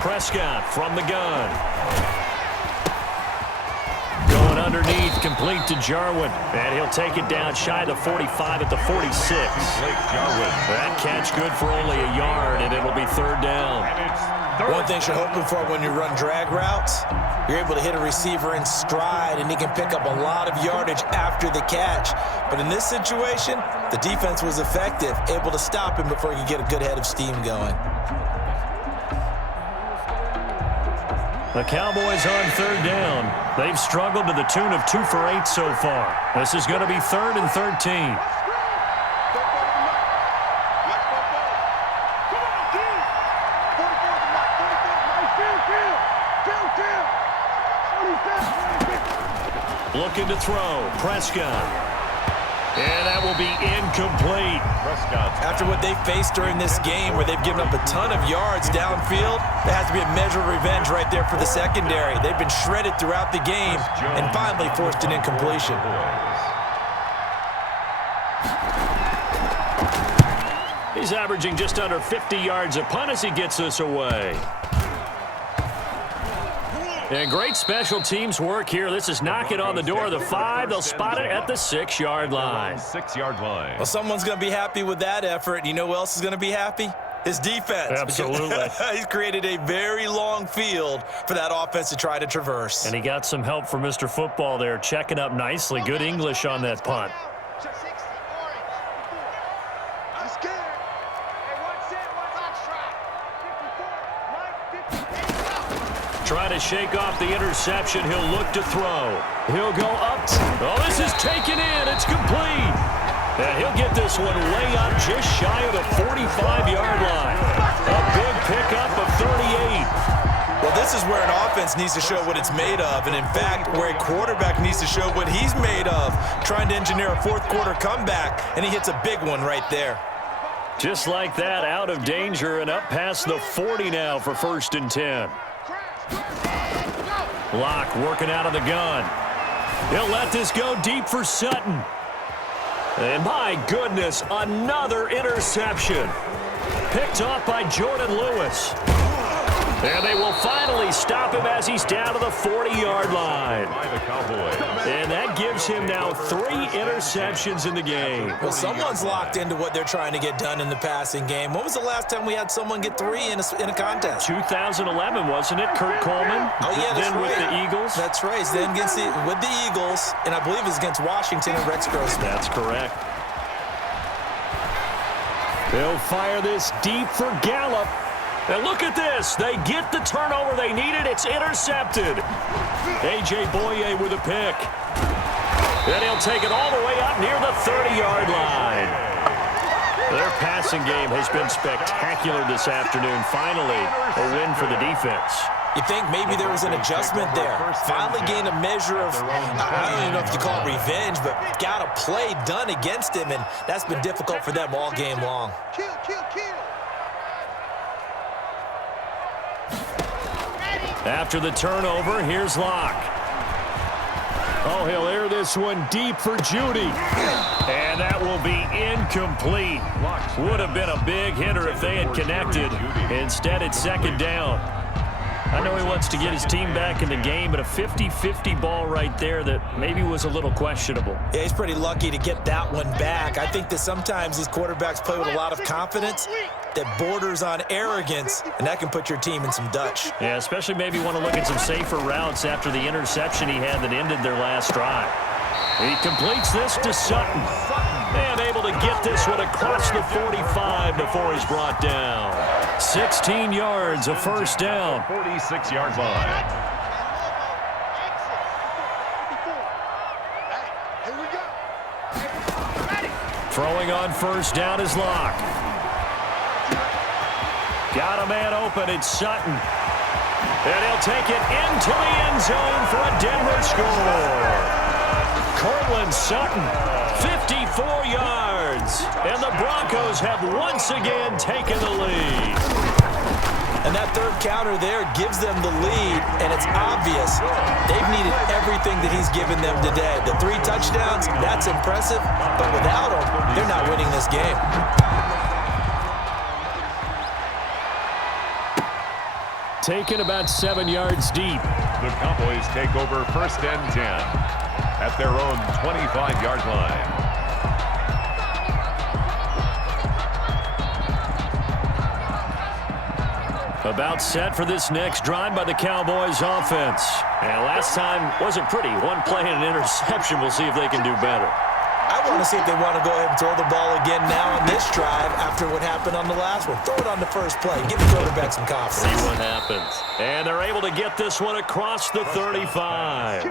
Prescott from the gun. Going underneath, complete to Jarwin. And he'll take it down shy of the 45 at the 46. That catch good for only a yard, and it'll be 3rd down. One thing you're hoping for when you run drag routes, you're able to hit a receiver in stride, and he can pick up a lot of yardage after the catch. But in this situation, the defense was effective, able to stop him before he could get a good head of steam going. The Cowboys on 3rd down. They've struggled to the tune of 2 for 8 so far. This is going to be 3rd and 13. Looking to throw. Prescott. And that will be incomplete. After what they faced during this game where they've given up a ton of yards downfield, there has to be a measure of revenge right there for the secondary. They've been shredded throughout the game and finally forced an incompletion. He's averaging just under 50 yards a punt as he gets this away. And great special teams work here. This is knocking on the door of the 5. They'll spot it at the 6-yard line. 6-yard line. Well, someone's going to be happy with that effort. And you know who else is going to be happy? His defense. Absolutely. He's created a very long field for that offense to try to traverse. And he got some help from Mr. Football there, checking up nicely. Good English on that punt. Trying to shake off the interception. He'll look to throw. He'll go up. Oh, this is taken in. It's complete. And he'll get this one way up just shy of the 45-yard line. A big pickup of 38. Well, this is where an offense needs to show what it's made of. And, in fact, where a quarterback needs to show what he's made of. Trying to engineer a fourth-quarter comeback, and he hits a big one right there. Just like that, out of danger and up past the 40 now for 1st and 10. Locke working out of the gun. He'll let this go deep for Sutton. And my goodness, another interception. Picked off by Jordan Lewis. And they will finally stop him as he's down to the 40-yard line. And that gives him now 3 interceptions in the game. Well, someone's locked into what they're trying to get done in the passing game. When was the last time we had someone get 3 in a contest? 2011, wasn't it? Kurt Coleman? Oh, yeah, that's then right. With the Eagles? That's right. Then with the Eagles, and I believe it's against Washington and Rex Grossman. That's correct. They'll fire this deep for Gallup. And look at this. They get the turnover they needed. It's intercepted. A.J. Boye with a pick. Then he'll take it all the way up near the 30-yard line. Their passing game has been spectacular this afternoon. Finally, a win for the defense. You think maybe there was an adjustment there. Finally gained a measure of, I don't even know if you call it revenge, but got a play done against him, and that's been difficult for them all game long. Kill. After the turnover, here's Locke. Oh, he'll air this one deep for Judy. And that will be incomplete. Would have been a big hitter if they had connected. Instead, it's 2nd down. I know he wants to get his team back in the game, but a 50-50 ball right there that maybe was a little questionable. Yeah, he's pretty lucky to get that one back. I think that sometimes these quarterbacks play with a lot of confidence that borders on arrogance, and that can put your team in some Dutch. Yeah, especially maybe want to look at some safer routes after the interception he had that ended their last drive. He completes this to Sutton. And able to get this one across the 45 before he's brought down. 16 yards, a first down. 46-yard line. Throwing on first down is Locke. Got a man open, it's Sutton. And he'll take it into the end zone for a Denver score. Cortland Sutton, 54 yards. And the Broncos have once again taken the lead. And that third counter there gives them the lead, and it's obvious they've needed everything that he's given them today. The 3 touchdowns, that's impressive, but without him, they're not winning this game. Taken about 7 yards deep. The Cowboys take over first and 10 at their own 25-yard line. About set for this next drive by the Cowboys offense. And last time wasn't pretty. One play and an interception. We'll see if they can do better. I want to see if they want to go ahead and throw the ball again now on this drive after what happened on the last one. Throw it on the first play. Give the quarterback some confidence. See what happens. And they're able to get this one across the 35.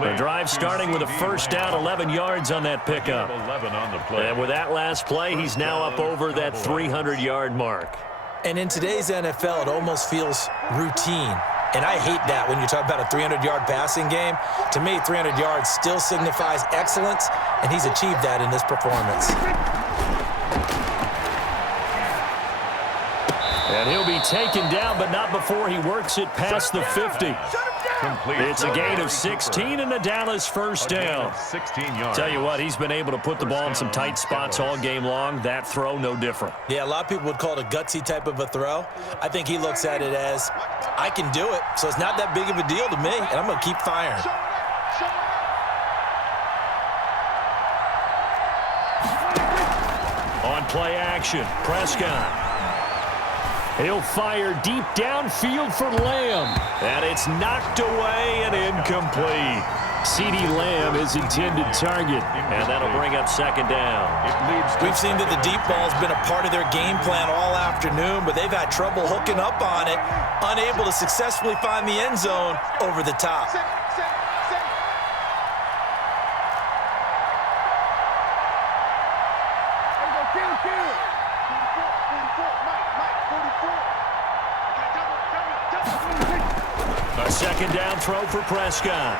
The drive starting with a first down, 11 yards on that pickup. 11 on the play. And with that last play, he's now up over that 300-yard mark. And in today's NFL, it almost feels routine. And I hate that when you talk about a 300-yard passing game. To me, 300 yards still signifies excellence, and he's achieved that in this performance. And he'll be taken down, but not before he works it past the 50. It's a gain of 16 and a Dallas first down. 16 yards. Tell you what, he's been able to put the ball in some tight spots all game long. That throw, no different. Yeah, a lot of people would call it a gutsy type of a throw. I think he looks at it as, I can do it, so it's not that big of a deal to me, and I'm going to keep firing. On play action, Prescott. He'll fire deep downfield for Lamb. And it's knocked away and incomplete. CeeDee Lamb is intended target. And that'll bring up second down. We've seen that the deep ball's been a part of their game plan all afternoon, but they've had trouble hooking up on it, unable to successfully find the end zone over the top. A second down throw for Prescott.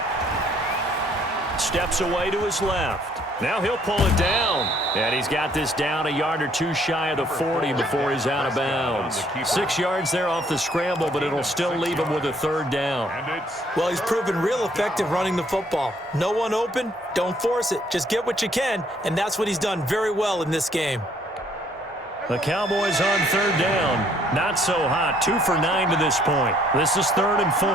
Steps away to his left. Now he'll pull it down. And he's got this down a yard or two shy of the 40 before he's out of bounds. 6 yards there off the scramble, but it'll still leave him with a third down. Well, he's proven real effective running the football. No one open, don't force it. Just get what you can, and that's what he's done very well in this game. The Cowboys on third down. Not so hot. 2 for 9 to this point. This is 3rd and 4.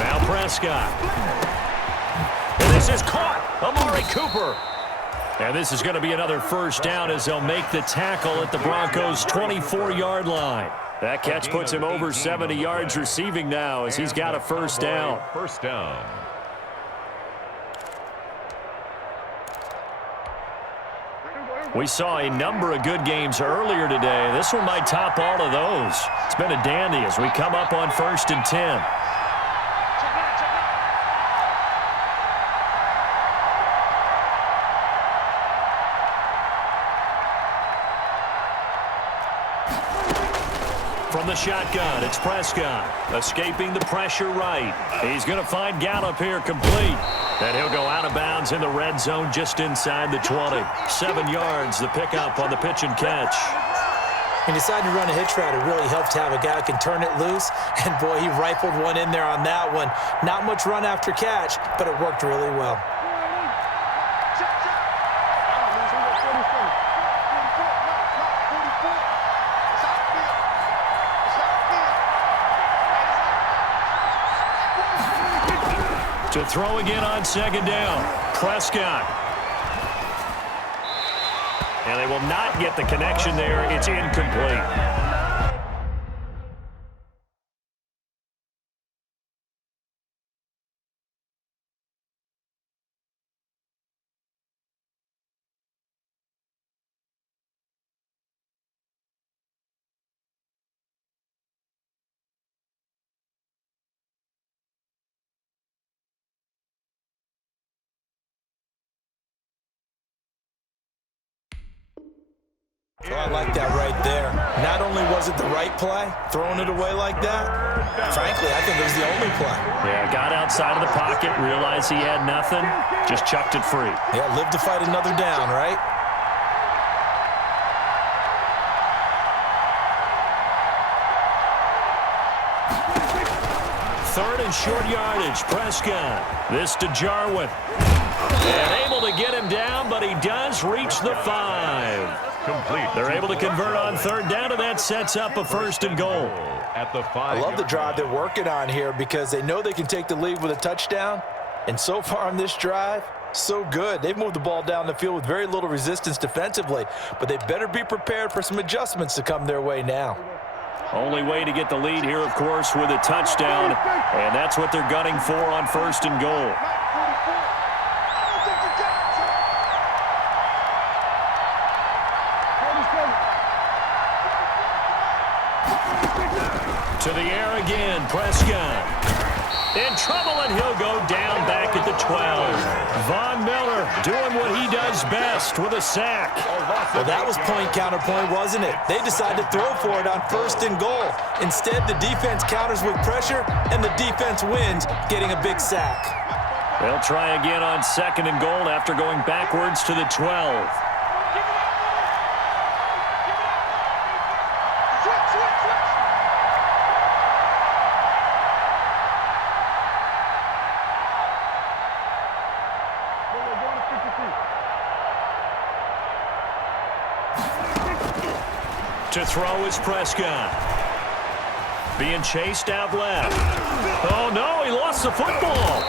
Now Prescott. And this is caught. Amari Cooper. And this is going to be another first down as they'll make the tackle at the Broncos' 24-yard line. That catch puts him over 70 yards receiving now as he's got a first down. First down. We saw a number of good games earlier today. This one might top all of those. It's been a dandy as we come up on 1st and 10. From the shotgun, it's Prescott. Escaping the pressure right. He's going to find Gallup here complete. And he'll go out of bounds in the red zone just inside the 20. 7 yards, the pickup on the pitch and catch. He decided to run a hitch route. It really helped to have a guy who can turn it loose. And, boy, he rifled one in there on that one. Not much run after catch, but it worked really well. throw again on second down. Prescott. And they will not get the connection there. It's incomplete. Oh, I like that right there. Not only was it the right play, throwing it away like that, frankly, I think it was the only play. Yeah, got outside of the pocket, realized he had nothing, just chucked it free. Yeah, live to fight another down, right? Third and short yardage, Prescott. This to Jarwin. And able to get him down, but he does reach the 5. Complete. They're able to convert on third down, and that sets up a first and goal. At the 5. I love the drive they're working on here because they know they can take the lead with a touchdown. And so far on this drive, so good. They've moved the ball down the field with very little resistance defensively, but they better be prepared for some adjustments to come their way now. Only way to get the lead here, of course, with a touchdown, and that's what they're gunning for on first and goal. To the air again, Prescott. In trouble, and he'll go down back at the 12. Von Miller doing what he does best with a sack. Well, that was point counterpoint, wasn't it? They decided to throw for it on first and goal. Instead, the defense counters with pressure, and the defense wins, getting a big sack. They'll try again on second and goal after going backwards to the 12. To throw is Prescott. Being chased out left. Oh, no, he lost the football.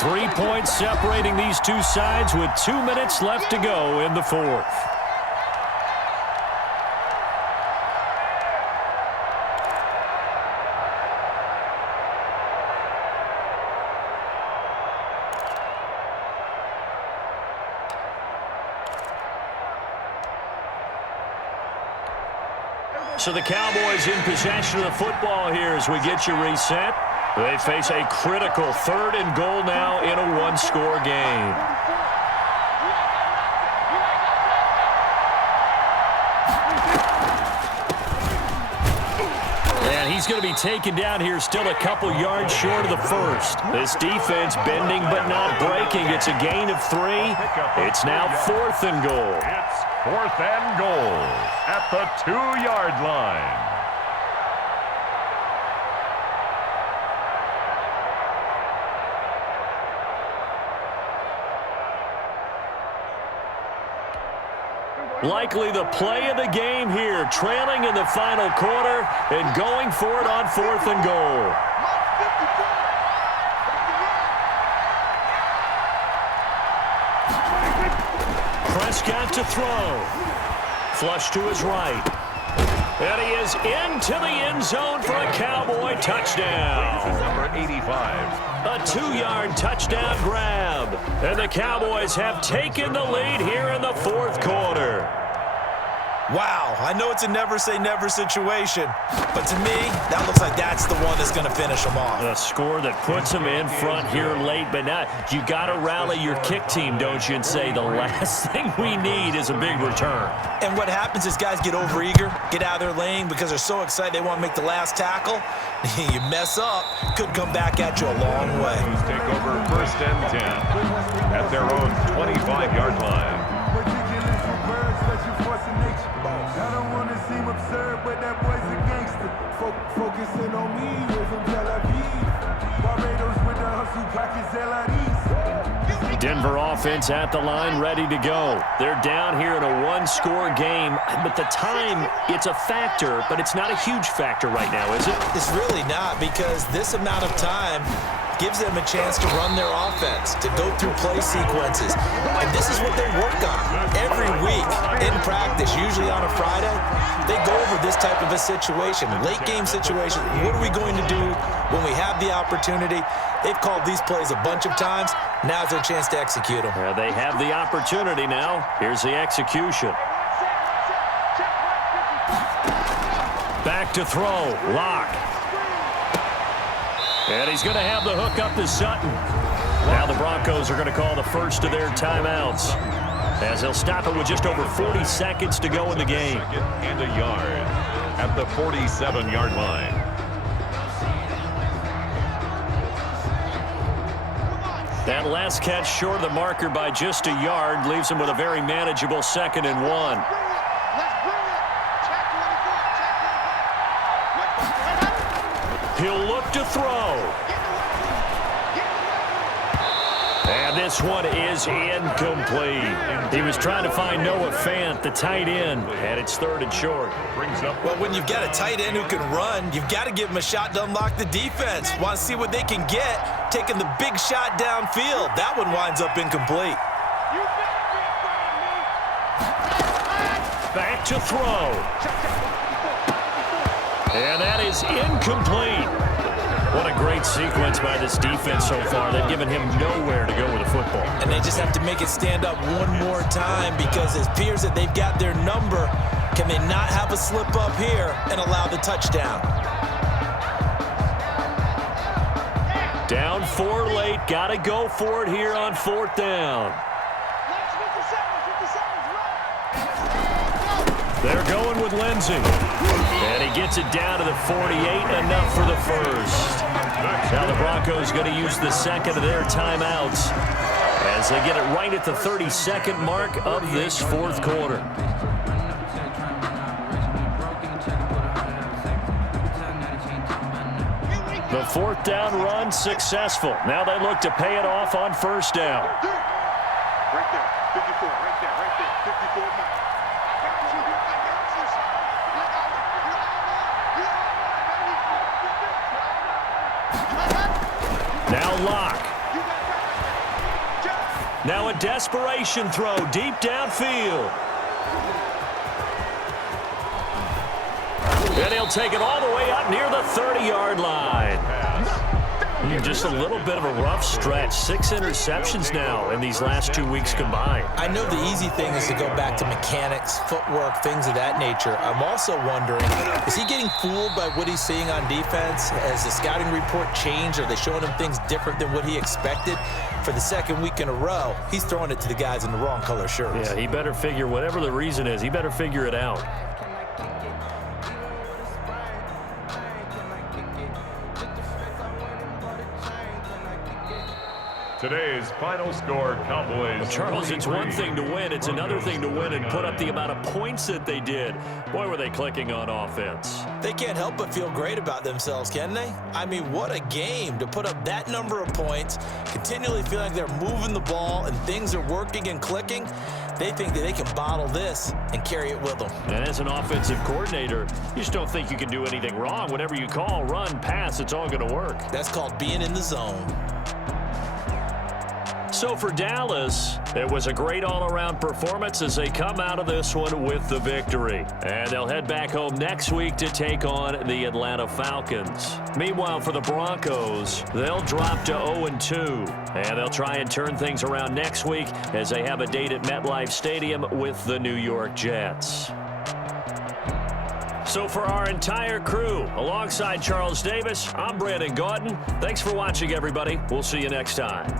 Three points separating these two sides with 2 minutes left to go in the fourth. So the Cowboys in possession of the football here as we get you reset. They face a critical third and goal now in a one-score game. And he's going to be taken down here still a couple yards short of the first. This defense bending but not breaking. It's a gain of 3. It's now 4th and goal. It's 4th and goal at the 2-yard line. Likely the play of the game here, trailing in the final quarter and going for it on 4th and goal. Prescott to throw. Flush to his right. And he is into the end zone for a Cowboy touchdown. Number 85. A 2-yard touchdown grab. And the Cowboys have taken the lead here in the fourth quarter. Wow, I know it's a never-say-never situation, but to me, that looks like that's the one that's going to finish them off. A score that puts them in front here late, but now you got to rally your kick team, don't you, and say the last thing we need is a big return. And what happens is guys get overeager, get out of their lane because they're so excited they want to make the last tackle. You mess up, could come back at you a long way. Take over 1st and 10 at their own 25-yard line. I don't want to seem absurd, but that boy's a gangster. Focusing on me, we're from Tel Aviv. Barbados with the hustle, pockets LIDs. Denver offense at the line, ready to go. They're down here in a one-score game, but the time, it's a factor, but it's not a huge factor right now, is it? It's really not, because this amount of time gives them a chance to run their offense, to go through play sequences. And this is what they work on every week in practice, usually on a Friday. They go over this type of a situation, late game situation. What are we going to do when we have the opportunity? They've called these plays a bunch of times. Now's their chance to execute them. They have the opportunity now. Here's the execution. Back to throw. Lock. And he's going to have the hook up to Sutton. Now the Broncos are going to call the first of their timeouts, as they'll stop it with just over 40 seconds to go in the game. And a yard at the 47-yard line. That last catch short of the marker by just a yard leaves him with a very manageable 2nd and 1. He'll look to throw. And this one is incomplete. He was trying to find Noah Fant, the tight end, and it's 3rd and short. Well, when you've got a tight end who can run, you've got to give him a shot to unlock the defense. Want to see what they can get, taking the big shot downfield. That one winds up incomplete. Back to throw. And that is incomplete. What a great sequence by this defense so far. They've given him nowhere to go with the football. And they just have to make it stand up one more time, because it appears that they've got their number. Can they not have a slip up here and allow the touchdown? Down 4 late. Got to go for it here on 4th down. They're going with Lindsey. And he gets it down to the 48, enough for the first. Now the Broncos going to use the 2nd of their timeouts as they get it right at the 32nd mark of this 4th quarter. The 4th down run successful. Now they look to pay it off on 1st down. Right there, 54, right there, 54 now. Now Lock. Now a desperation throw deep downfield. And he'll take it all the way up near the 30-yard line. Just a little bit of a rough stretch. 6 interceptions now in these last 2 weeks combined. I know the easy thing is to go back to mechanics, footwork, things of that nature. I'm also wondering, is he getting fooled by what he's seeing on defense? Has the scouting report changed? Are they showing him things different than what he expected? For the 2nd week in a row, he's throwing it to the guys in the wrong color shirts. Yeah, he better figure, whatever the reason is, he better figure it out. Today's final score, Cowboys. Well, Charles, it's one thing to win. It's another thing to win and put up the amount of points that they did. Boy, were they clicking on offense. They can't help but feel great about themselves, can they? I mean, what a game to put up that number of points, continually feel like they're moving the ball and things are working and clicking. They think that they can bottle this and carry it with them. And as an offensive coordinator, you just don't think you can do anything wrong. Whatever you call, run, pass, it's all going to work. That's called being in the zone. So for Dallas, it was a great all-around performance as they come out of this one with the victory. And they'll head back home next week to take on the Atlanta Falcons. Meanwhile, for the Broncos, they'll drop to 0-2. And they'll try and turn things around next week as they have a date at MetLife Stadium with the New York Jets. So for our entire crew, alongside Charles Davis, I'm Brandon Gaudin. Thanks for watching, everybody. We'll see you next time.